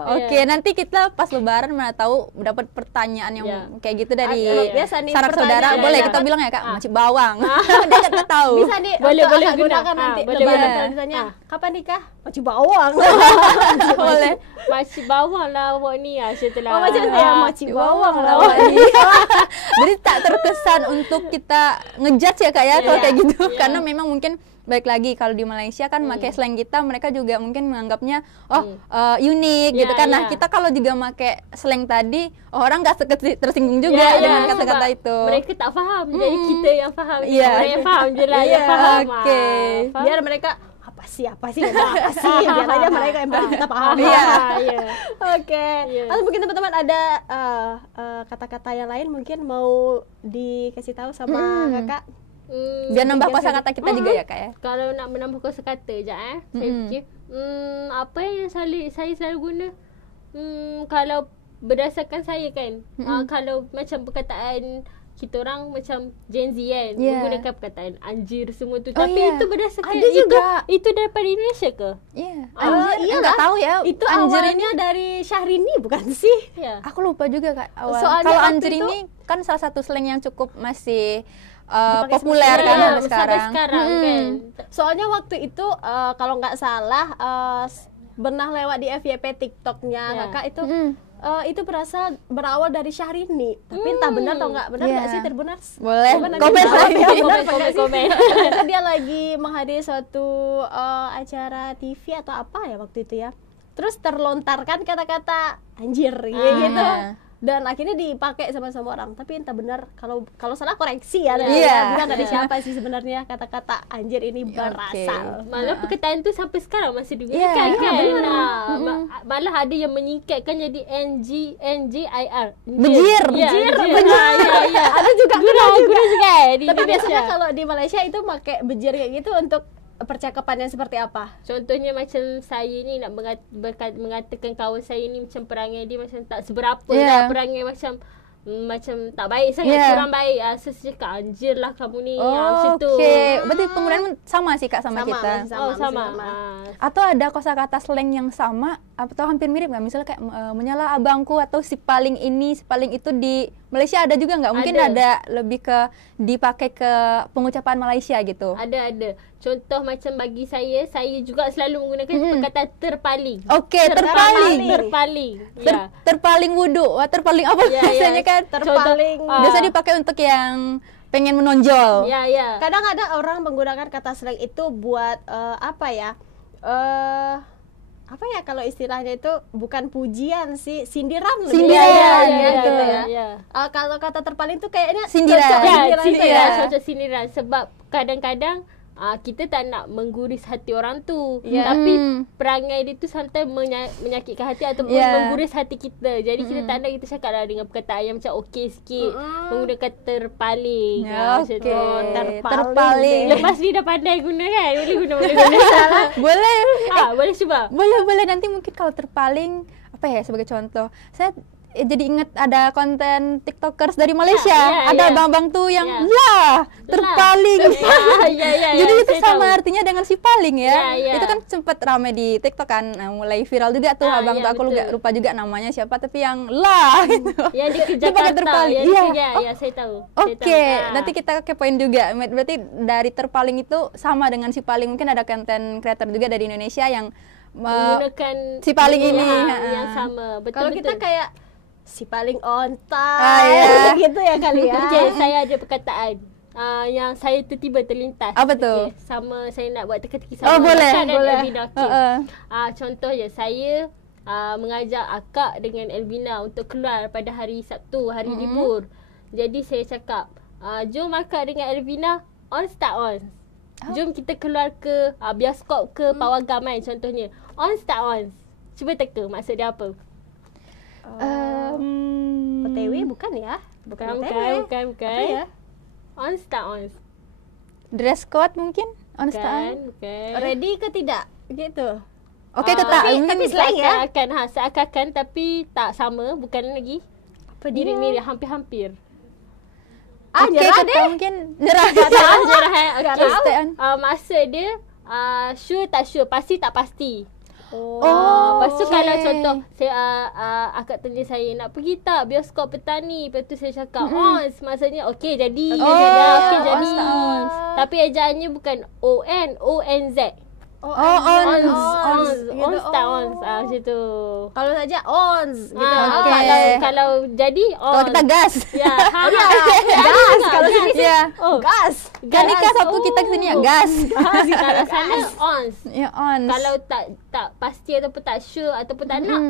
Oke, nanti kita pas lebaran mana tahu dapat pertanyaan yang Ya. kayak gitu dari Biasa nih sanak saudara. pertanyaan Boleh ya. kita bilang ya, Kak, makcik bawang. Dia nggak tahu. Bisa nih Boleh, untuk boleh akak guna. gunakan nanti Boleh, lebaran boleh. kalau ditanya kapan nikah? Makcik bawang. Boleh. Makcik bawang lah awak ni macam tu lah. Oh, macam tu ya, makcik bawang lah awak ni. Jadi tak terkesan untuk kita ngejudge ya, Kak ya, kalau Iya. kayak gitu. Iya. Karena memang mungkin baik lagi kalau di Malaysia kan pakai slang kita, mereka juga mungkin menganggapnya unik gitu Ya, kan. Nah, ya. kita kalau juga pakai slang tadi, orang nggak tersinggung juga dengan kata-kata sebab itu. Mereka tak faham. Jadi kita yang faham. Iya. Orang yang faham je lah. Iya, Yang faham. oke. Faham? Biar mereka apa sih ngomong apa sih, biar aja mereka yang paling kita paham. Iya. Ya. Oke. Iya. Atau mungkin teman-teman ada kata-kata yang lain mungkin mau dikasih tahu sama kakak. Biar nambah kosakata kita juga ya Kak ya. Kalau nak menambah kosakata sekejap saya fikir. Apa yang saya selalu guna? Kalau berdasarkan saya kan, kalau macam perkataan kita orang macam Gen Z kan, menggunakan perkataan anjir semua tu. Tapi itu berdasarkan ada juga. Itu daripada Indonesia ke? Anjir, enggak tahu ya. Itu anjir awalnya dari Syahrini bukan sih? Ya. Aku lupa juga Kak awal. Soalnya Kalau waktu anjir itu- ini kan salah satu slang yang cukup masih Dipakai populer sampai kan sekarang. sampai Sampai sekarang kan. Soalnya waktu itu kalau nggak salah pernah lewat di FYP TikToknya kakak itu itu berawal dari Syahrini. Tapi entah benar atau nggak benar nggak sih terbenar? Boleh. Nanti Komen jawab lagi. ya, benar apa nggak sih? Komen. Ternyata dia lagi menghadiri suatu acara TV atau apa ya waktu itu ya. Terus terlontarkan kata-kata anjir gitu. Dan akhirnya dipakai sama semua orang. Tapi entah benar, kalau salah koreksi ya. Bukan dari siapa sih sebenarnya kata-kata anjir ini berasal. Malah perkataan tu sampai sekarang masih digunakan kan. Malah ada yang menyingkatkan jadi NJIR. Bejir. Ada juga guna juga di Tapi biasanya Indonesia. kalau di Malaysia itu pakai bejir kayak gitu untuk percakapan yang seperti apa? Contohnya macam saya ni nak mengatakan kawan saya ni macam perangai dia macam tak seberapa Yeah. lah, perangai macam tak baik sangat, kurang baik. So saya cakap anjir lah kamu ni. Macam tu. Okey. Berarti penggunaan sama sih Kak sama kita. masih Sama. Atau ada kosakata slang yang sama atau hampir mirip nggak? Misalnya kayak menyala abangku atau si paling ini, si paling itu di Malaysia ada juga nggak? Mungkin ada lebih ke dipakai ke pengucapan Malaysia gitu. Ada. Contoh macam bagi saya juga selalu menggunakan perkataan terpaling. Okey, terpaling. Ya. Terpaling wuduk. Wah, terpaling apa biasanya kan? Terpaling. Biasa dipakai untuk yang pengen menonjol. Ya. Kadang ada orang menggunakan kata slang itu buat apa ya? Apa ya kalau istilahnya itu bukan pujian sih, sindiran lebih. Gitu ya. Kalau kata terpaling itu kayaknya Sindiran. Cocok sindiran sebab kadang-kadang kita tak nak mengguris hati orang tu, tapi perangai dia tu sometimes menyakitkan hati atau mengguris hati kita. Jadi kita tak nak, kita cakap lah dengan perkataan yang macam okey sikit, menggunakan terpaling. Macam tu. Terpaling. Lepas ni dah pandai guna kan, boleh guna. Boleh. Boleh cuba. Boleh nanti mungkin kalau terpaling apa ya sebagai contoh. Saya jadi ingat ada konten TikTokers dari Malaysia. Ada bang-bang tuh yang terpaling. Jadi itu sama artinya dengan si paling ya. Itu kan sempat ramai di TikTok kan. Mulai viral juga tuh abang tuh, aku lupa juga namanya siapa, tapi yang gitu. Yang di Jakarta. Terpaling. Ya, saya tahu. Oke, nanti kita kepoin juga. Berarti dari terpaling itu sama dengan si paling. Mungkin ada konten creator juga dari Indonesia yang menggunakan si paling ini yang sama. Betul. Kalau kita kayak si paling onta gitu ya kali ya. Okay, saya ada perkataan yang saya tiba-tiba terlintas. Apa tu? Sama saya nak buat teka-teki sama. Boleh. Contoh ya, saya mengajak akak dengan Elvina untuk keluar pada hari Sabtu, hari libur. Jadi saya cakap, jom akak dengan Elvina on start on. Jom kita keluar ke bioskop ke Pawagam kan contohnya. On start on. Cuba teka maksud dia apa? OTW bukan ya? Bukan. Apa ya? On start on. Dress code mungkin? On start on? Bukan. Ready ke tidak? Gitu. Oke, tetap. Tapi slang ya? Seakan-akan tapi tak sama, bukan lagi. Mirip-mirip, hampir-hampir. Nyerah deh. Mungkin nyerah. Maksud dia sure tak sure, pasti tak pasti. Lepas tu okay. kalau contoh saya akak tanya saya nak pergi tak bioskop petang ni, lepas tu saya cakap ons, maksudnya okey jadi. Jadi. Tapi ejaannya bukan ONZ. Ons macam tu. Kalau saja ons gitu. Kalau jadi Kalau kita gas. Gas. Kalau sini sih gas. Kan nikah satu kita kesini ya gas. Kalau sana ons. Ya ons. Kalau tak pasti ataupun tak sure ataupun tak nak,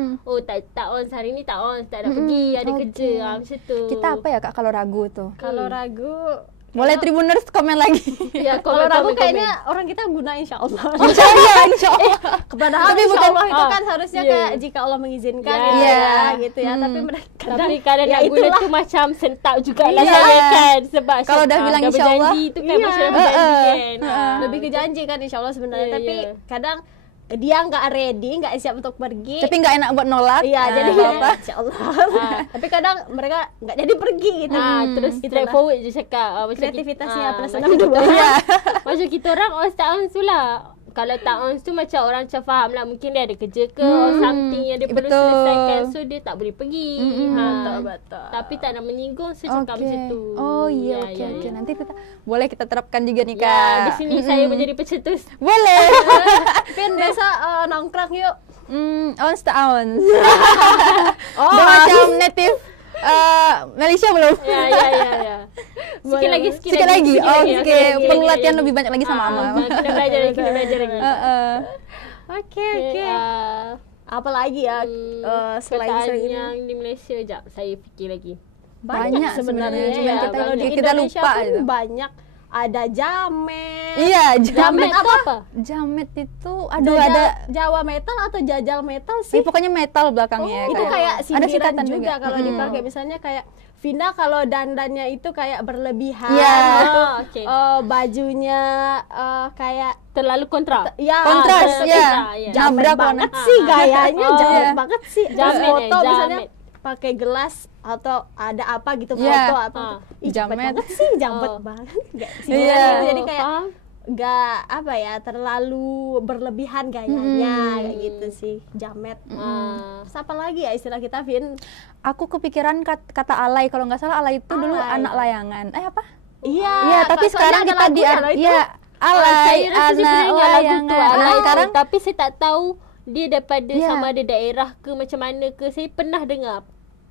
tak ons hari ni, tak ons, tak nak pergi, ada kerja macam tu. Kita apa ya Kak kalau ragu tu? Kalau ragu Boleh Tribuners komen lagi. Ya, Kalau ragu komen. kayaknya orang kita guna insya Allah. Insya Allah. Padahal Tapi insya bukan- Allah itu kan seharusnya Iya. kayak jika Allah mengizinkan Iya. gitu ya, Iya. gitu ya. Tapi mereka Tapi kadang ya nak guna itulah. tu macam sentak jugalah Iya. saya kan. Sebab Kalau dah bilang dah insya Allah. berjanji tu kan Iya. macam dah berjanji kan. lebih ke janji kan insya Allah sebenarnya. Iya, Tapi iya. kadang dia nggak ready, nggak siap untuk pergi. Tapi nggak enak buat nolak. Iya, Nah, jadi apa? insya Allah. Tapi kadang mereka nggak jadi pergi gitu. Terus straight forward je cakap. Macam Kreativitasnya plus macam 62. kita orang- Iya. Macam kita orang on tak on tu lah. Kalau tak on tu macam orang macam faham lah. Mungkin dia ada kerja ke or something yang dia perlu betul. selesaikan. So dia tak boleh pergi. Betul. Tapi tak nak menyinggung, so cakap macam tu. Oh iya, Ya, oke. ya. Nanti kita boleh kita terapkan juga nih, Ya, Kak. di sini saya menjadi pencetus. Boleh. Pin biasa nongkrong yuk. Ons tak ons. Oh, Dia macam native Malaysia belum? Ya. Sikit lagi, Sikit lagi. Oke, perlu latihan lagi. lebih banyak lagi sama Amal. Kena belajar lagi. Oke. Apa lagi ya selain perkataan ini? yang di Malaysia, jap saya fikir lagi. Banyak sebenarnya, Cuman ya, kita kalau di banyak. Kita Indonesia lupa pun gitu. banyak. Ada jamet. Iya, Jamet tu apa? Jamet itu Ada Jawa metal atau jajal metal sih? pokoknya metal belakangnya. Itu kayak ada sindiran singkatan juga kalau dipakai, misalnya kayak Vina kalau dandannya itu kayak berlebihan. Iya. Gitu. Oh, okey. Bajunya kayak Terlalu kontra. ya Kontras, terlalu ya. kontra, ya. jamet Nabrak banget warna. sih gayanya, Oh, jamet iya. banget sih. Jamet Terus foto ya, misalnya jamet. pakai gelas atau ada apa gitu Iya. foto atau ih, jamet Jamet. banget sih, jamet Oh. banget. Nggak, Iya. sindiran gitu. Jadi kayak Faham? nggak apa ya, terlalu berlebihan gayanya kayak gitu sih, jamet. Terus apa lagi ya istilah kita, Vin? Aku kepikiran kata alay, kalau nggak salah alay itu dulu Alay. anak layangan. Apa? Iya. Iya, tapi soalnya sekarang ada kita di lagunya loh itu. iya, alay, Saya rasa anak sebenarnya lagu tu layangan. alay Nah, tu, sekarang tapi saya tak tahu dia daripada Ya. sama ada daerah ke macam mana ke. Saya pernah dengar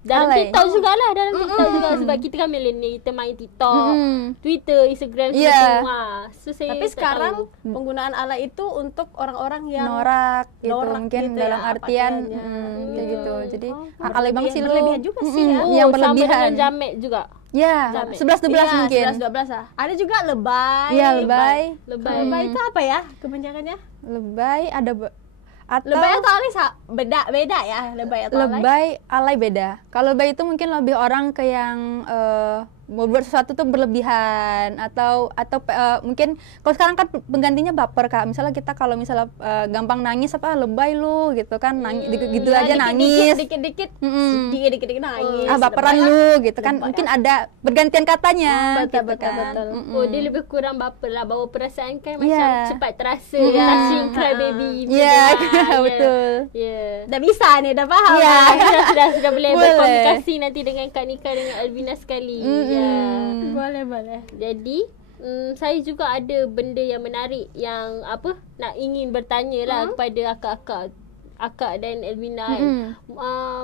dalam Alay. TikTok jugalah, dalam TikTok juga sebab kita kan milenial, kita main TikTok, Twitter, Instagram Ya. semua. So saya Tapi tak sekarang tahu. penggunaan alay itu untuk orang-orang yang norak gitu, norak mungkin gitu dalam ya, artian pakaiannya. kayak gitu. Jadi alay berlebihan- banget sih lu. berlebihan juga sih ya. Oh, yang sama berlebihan. dengan jamet juga. Ya, Jamet. 11-12 Iya, mungkin. 11-12 lah. Ada juga lebay. Iya, lebay. Lebay itu apa ya kepanjangannya? Lebay ada atau Lebay atau alay beda ya, lebay atau alay. lebay, alay beda. Kalau lebay itu mungkin lebih orang ke yang mau buat sesuatu tuh berlebihan atau mungkin kalau sekarang kan penggantinya baper, Kak. Misalnya kita kalau misalnya gampang nangis apa lebay lu gitu kan, nangis gitu Ya, aja nangis. Dikit-dikit Mm-mm. dikit-dikit nangis. Baperan Lebay. lu gitu kan. Lebay. Mungkin ada bergantian katanya Betul, gitu betul, kan. betul. Mm-mm. Oh, dia lebih kurang baper lah. Bawa perasaan kan Ya. macam cepat terasa. Ya. Touching cry baby. Ya, Ya. betul. Ya. Udah bisa nih, udah paham. Iya. kan? Sudah boleh Boleh. berkomunikasi nanti dengan Kak Nika dengan Alvina sekali. Ya. Boleh. Jadi saya juga ada benda yang menarik yang nak ingin bertanya lah kepada akak dan Elvina kan.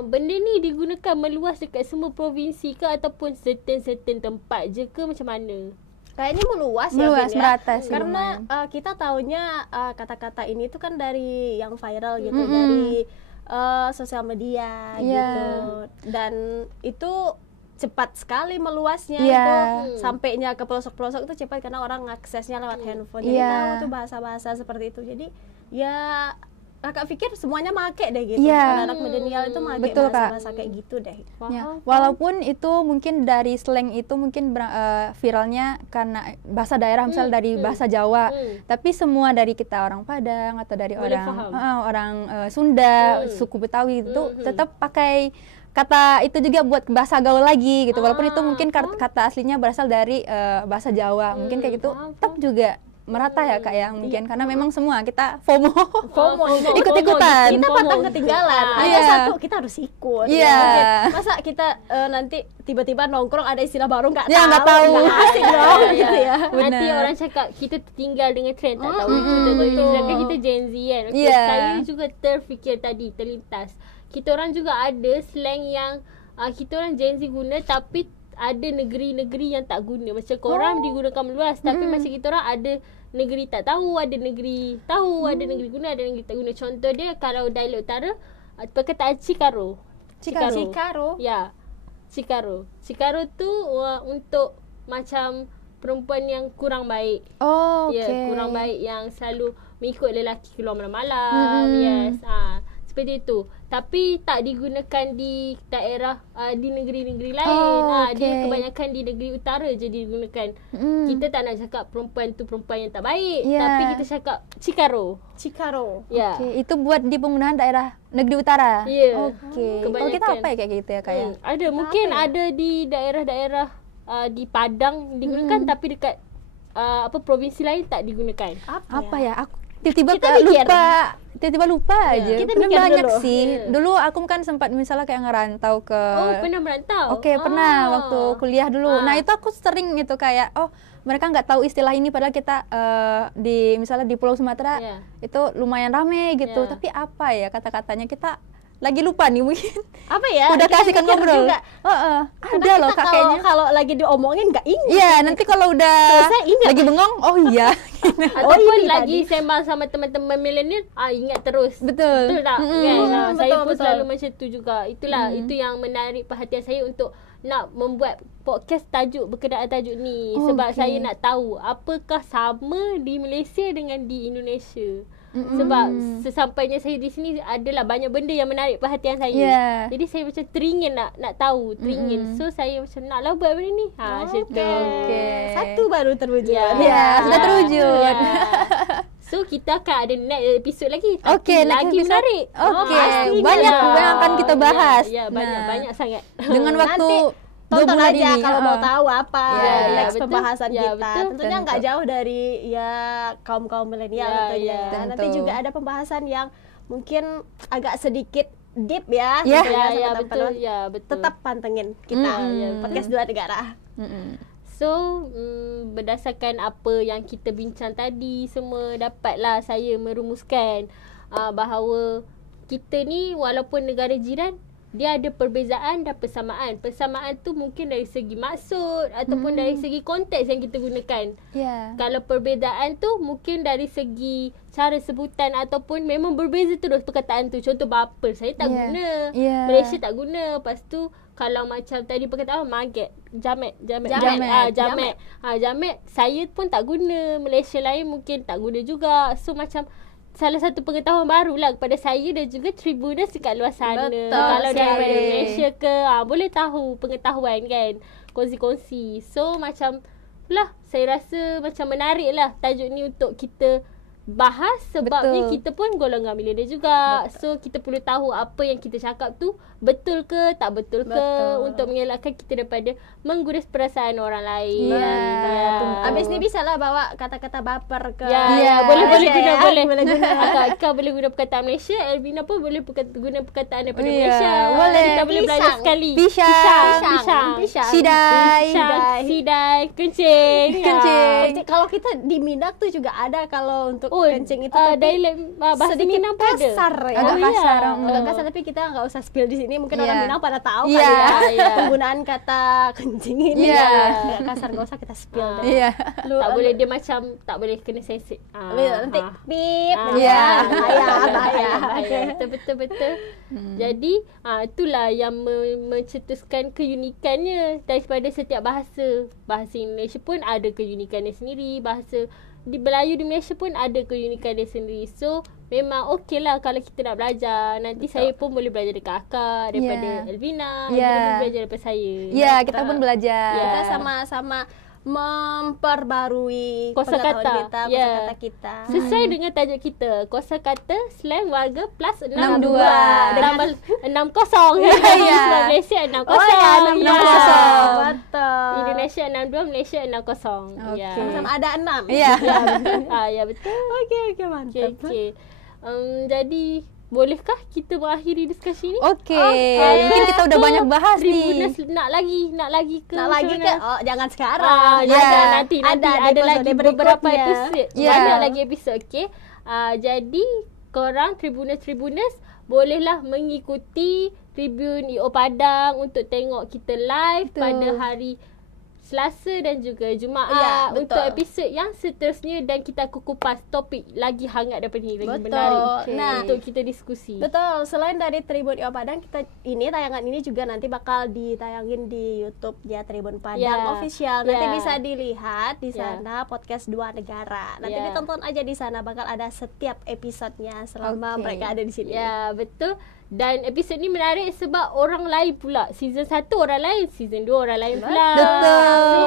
Benda ni digunakan meluas dekat semua provinsi ke ataupun certain tempat je ke, macam mana? Kayaknya meluas Meluas, Vin, ya. merata sih Karena lumayan. kita taunya kata-kata ini tuh kan dari yang viral gitu, Mm-mm. dari sosial media Iya. gitu. Dan itu cepat sekali meluasnya Iya. itu, sampainya ke pelosok-pelosok itu cepat karena orang aksesnya lewat handphone. Jadi Iya. tahu tuh bahasa-bahasa seperti itu. Jadi ya kakak pikir semuanya make deh gitu. Iya. Anak milenial itu make Betul, Kak. bahasa-bahasa kayak gitu deh. Ya, walaupun itu mungkin dari slang itu mungkin viralnya karena bahasa daerah, misal dari bahasa Jawa, tapi semua dari kita orang Padang atau dari Boleh orang faham. orang Sunda, suku Betawi itu tetap pakai kata itu juga buat bahasa gaul lagi gitu. Walaupun itu mungkin kata aslinya berasal dari bahasa Jawa, mungkin kayak gitu, tetap juga merata ya Kak ya, mungkin karena memang semua kita FOMO. Ikut-ikutan. Kita pantang ketinggalan. Ada Iya. satu kita harus ikut. Iya. Ya, mungkin. Masa kita nanti tiba-tiba nongkrong ada istilah baru nggak Ya, tahu. nggak tahu. Nggak asik dong gitu ya. Nanti Benar. orang cakap kita tertinggal dengan trend, tak tahu itu, tak tahu itu. Sedangkan kita Gen Z kan. Okay, Yeah. saya juga terfikir tadi, terlintas. Kita orang juga ada slang yang kita orang Gen Z guna, tapi ada negeri-negeri yang tak guna. Macam korang digunakan meluas, tapi macam kita orang ada negeri tak tahu, ada negeri tahu, ada negeri guna, ada negeri tak guna. Contoh dia kalau dialek utara, perkataan Cikaro. Cikaro. Ya, Cikaro. Cikaro tu untuk macam perempuan yang kurang baik. Oh, Ya, okey. kurang baik yang selalu mengikut lelaki keluar malam-malam. Yes. Seperti itu. Tapi tak digunakan di daerah di negeri-negeri lain. Oh, Dia okey. kebanyakan di negeri utara je digunakan. Kita tak nak cakap perempuan tu perempuan yang tak baik, Ya. tapi kita cakap cikaro. Cikaro. Ya. Okey, itu buat di penggunaan daerah negeri utara. Ya. Okey. Kalau kita Kebanyakan. apa ya kayak gitu ya Kak ya? Ada mungkin ada di daerah-daerah di Padang digunakan, tapi dekat provinsi lain tak digunakan. Apa ya? Aku tiba-tiba Kita mikir. tiba-tiba lupa aja. Kita Pernah mikir banyak dulu. sih. Ya. Dulu aku kan sempat misalnya kayak ngerantau ke Pernah merantau? Oke, pernah waktu kuliah dulu. Nah, itu aku sering gitu kayak mereka nggak tahu istilah ini padahal kita di misalnya di Pulau Sumatera Ya. itu lumayan rame gitu. Ya. Tapi apa ya kata-katanya kita lagi lupa nih mungkin. Apa ya? Udah Kita kasihkan mikir ngobrol. juga. Ada loh Kita kakeknya. kalau lagi diomongin nggak ingat. Iya, nanti kalau udah Selesai ingat. lagi bengong, oh iya. Ataupun ini lagi sembang sama teman-teman milenial, ingat terus. Betul. Betul tak? Mm-mm. Kan? Saya pun Betul. selalu macam tu juga. Itulah, itu yang menarik perhatian saya untuk nak membuat podcast berkenaan tajuk ni. Sebab Okey. saya nak tahu apakah sama di Malaysia dengan di Indonesia. Sebab sesampainya saya di sini adalah banyak benda yang menarik perhatian saya. Yeah. Jadi saya macam teringin nak tahu, teringin. So saya macam naklah buat benda ni. Macam tu. Okey. Satu baru terwujud. Ya, sudah terwujud. So kita akan ada next episode lagi. Tapi Okey, next lagi episode. menarik. Okey, pastinya banyak lah. yang akan kita bahas. Ya, banyak sangat. Dengan waktu Nanti 2 tonton bulan aja ini. kalau mau tahu apa Ya, teks betul. pembahasan Ya, kita. betul. Tentunya nggak Tentu. jauh dari kaum milenial Ya, tentunya. ya. Nanti Tentu. juga ada pembahasan yang mungkin agak sedikit deep ya. Ya. tentunya, Ya, sama betul. teman-teman. Ya, betul. Tetap pantengin kita podcast Dua Negara. So, berdasarkan apa yang kita bincang tadi, semua dapatlah saya merumuskan bahawa kita ni walaupun negara jiran, dia ada perbezaan dan persamaan. Persamaan tu mungkin dari segi maksud ataupun dari segi konteks yang kita gunakan. Ya. Kalau perbezaan tu mungkin dari segi cara sebutan ataupun memang berbeza terus perkataan tu. Contoh bapa saya tak Ya. guna. Ya. Malaysia tak guna. Lepas tu kalau macam tadi perkataan maget, jamet. Jamet saya pun tak guna. Malaysia lain mungkin tak guna juga. So macam salah satu pengetahuan barulah kepada saya dan juga Tribuners dekat luar sana. Betul Kalau daripada sekali. Malaysia ke boleh tahu pengetahuan kan. Kongsi-kongsi. So macam lah saya rasa macam menarik lah tajuk ni untuk kita bahas sebabnya Betul. kita pun golongan milenial juga. So kita perlu tahu apa yang kita cakap tu betul ke tak betul ke Betul. untuk mengelakkan kita daripada menggurus perasaan orang lain. Ya. Habis ni bisa lah bawa kata-kata baper ke. Ya, boleh Malaysia guna, ya. boleh. Boleh guna. Kau boleh guna perkataan Malaysia, Elvina pun boleh guna perkataan daripada Ya, Malaysia. boleh. Kita boleh belajar Pisang. sekali. Pisang. Pisang. Sidai. Sidai, kencing. Kencing. Kalau kita di Minang tuh juga ada kalau untuk Oh, kencing itu tapi dialek bahasa sedikit Minang pun ada. kasar ya. Agak kasar. Agak kasar tapi kita nggak usah spill di sini. Mungkin Iya. orang Minang pada tahu Iya, kali ya. iya. Penggunaan kata kencing ini Iya. ya. Nggak kasar, nggak usah kita spill. deh. Iya. Tak boleh dia macam tak boleh kena sensor. Nanti pip. Iya. Bahaya. Betul. Jadi itulah yang mencetuskan keunikannya daripada setiap bahasa. Bahasa Indonesia pun ada keunikannya sendiri. Bahasa di Melayu di Malaysia pun ada keunikan dia sendiri. So memang okey lah kalau kita nak belajar. Nanti saya pun boleh belajar dekat akak, daripada Ya. Elvina, Ya. Elvina boleh belajar daripada saya. Ya, kita pun belajar. Kita sama-sama memperbarui Kosakata. pengetahuan kita, Ya. kosakata kita. Sesuai dengan tajuk kita, kosakata slang warga plus 62. Tambah 60. Ya. Sebab Malaysia 60. Oh ya, 60. Ya. Betul. Indonesia 62, Malaysia 60. Ya. Okey. Sama-sama ada 6. Iya. Ya betul. Oke, mantap. Okey. Jadi bolehkah kita mengakhiri diskusi ni? Oke. Oke. Mungkin kita udah So, banyak bahas Tribuners nih. nak lagi ke? Nak lagi macam ke? mana? Oh, jangan sekarang. Ya. Ada nanti ada episode lagi beberapa berikutnya. episod. Ya. Banyak lagi episod, okey. Jadi korang Tribuners bolehlah mengikuti Tribun IO Padang untuk tengok kita live Betul. pada hari Selasa dan juga Jumaat Ya, betul. untuk episod yang seterusnya, dan kita akan kupas topik lagi hangat daripada ni, lagi Betul. menarik Nah, untuk kita diskusi. Betul, selain dari Tribun Iwa Padang, tayangan ini juga nanti bakal ditayangin di YouTube ya, Tribun Padang Ya. Official. Nanti Ya. bisa dilihat di Ya. sana podcast Dua Negara. Nanti Ya. ditonton aja di sana, bakal ada setiap episodenya selama Oke. mereka ada di sini. Ya, betul. Dan episod ni menarik sebab orang lain pula. Season 1 orang lain, season 2 orang lain pula. Betul. So,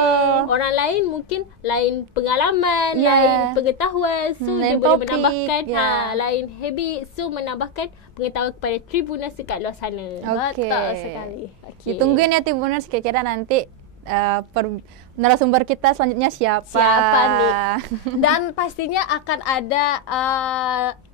orang lain mungkin lain pengalaman, Ya. lain pengetahuan. So, dia Lain boleh topik, menambahkan ya. lain habit. So, menambahkan pengetahuan kepada Tribuners dekat luar sana. Oke. Betul sekali. Okay. Ditungguin ya Tribuners, kira-kira nanti narasumber kita selanjutnya Siapa nih? Dan pastinya akan ada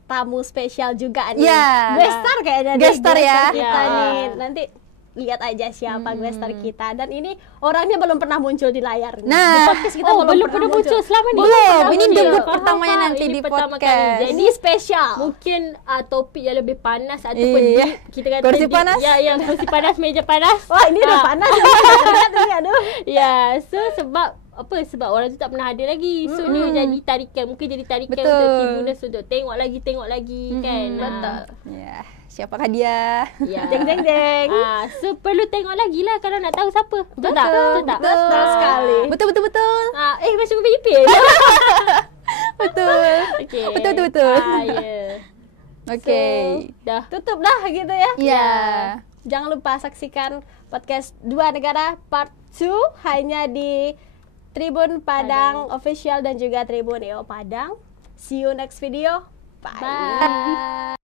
tamu spesial juga nih. Ya. Guest star kayaknya nih, Guest star ya. kita Ya. nih. Nanti lihat aja siapa guest star kita. Dan ini orangnya belum pernah muncul di layar. Nah. Di podcast kita belum pernah muncul selama ni. Belum, ini Belum. debut Faham, pertamanya faham. nanti Ini di pertama podcast. kali. Jadi Ini spesial. mungkin topik yang lebih panas ataupun Iya. deep, kita kata Kursi deep. panas? Ya, yang kursi panas, meja panas. Wah, ini udah panas. Lihat ini, aduh. Ya, so sebab orang tu tak pernah ada lagi. So dia jadi tarikan, mungkin jadi tarikan Betul. untuk Tribuners untuk tengok lagi kan. Betul. Ya, siapakah dia? Ya. Jeng jeng jeng. So perlu tengok lagi lah kalau nak tahu siapa. Betul tak? Betul tak? Betul sekali. Betul. Macam PPP. Betul. Okay. Betul. Ya. Oke. Dah. Tutup dah gitu ya. Ya. Jangan lupa saksikan podcast Dua Negara Part 2 hanya di Tribun Padang Official dan juga Tribun EO Padang. See you next video. Bye. Bye.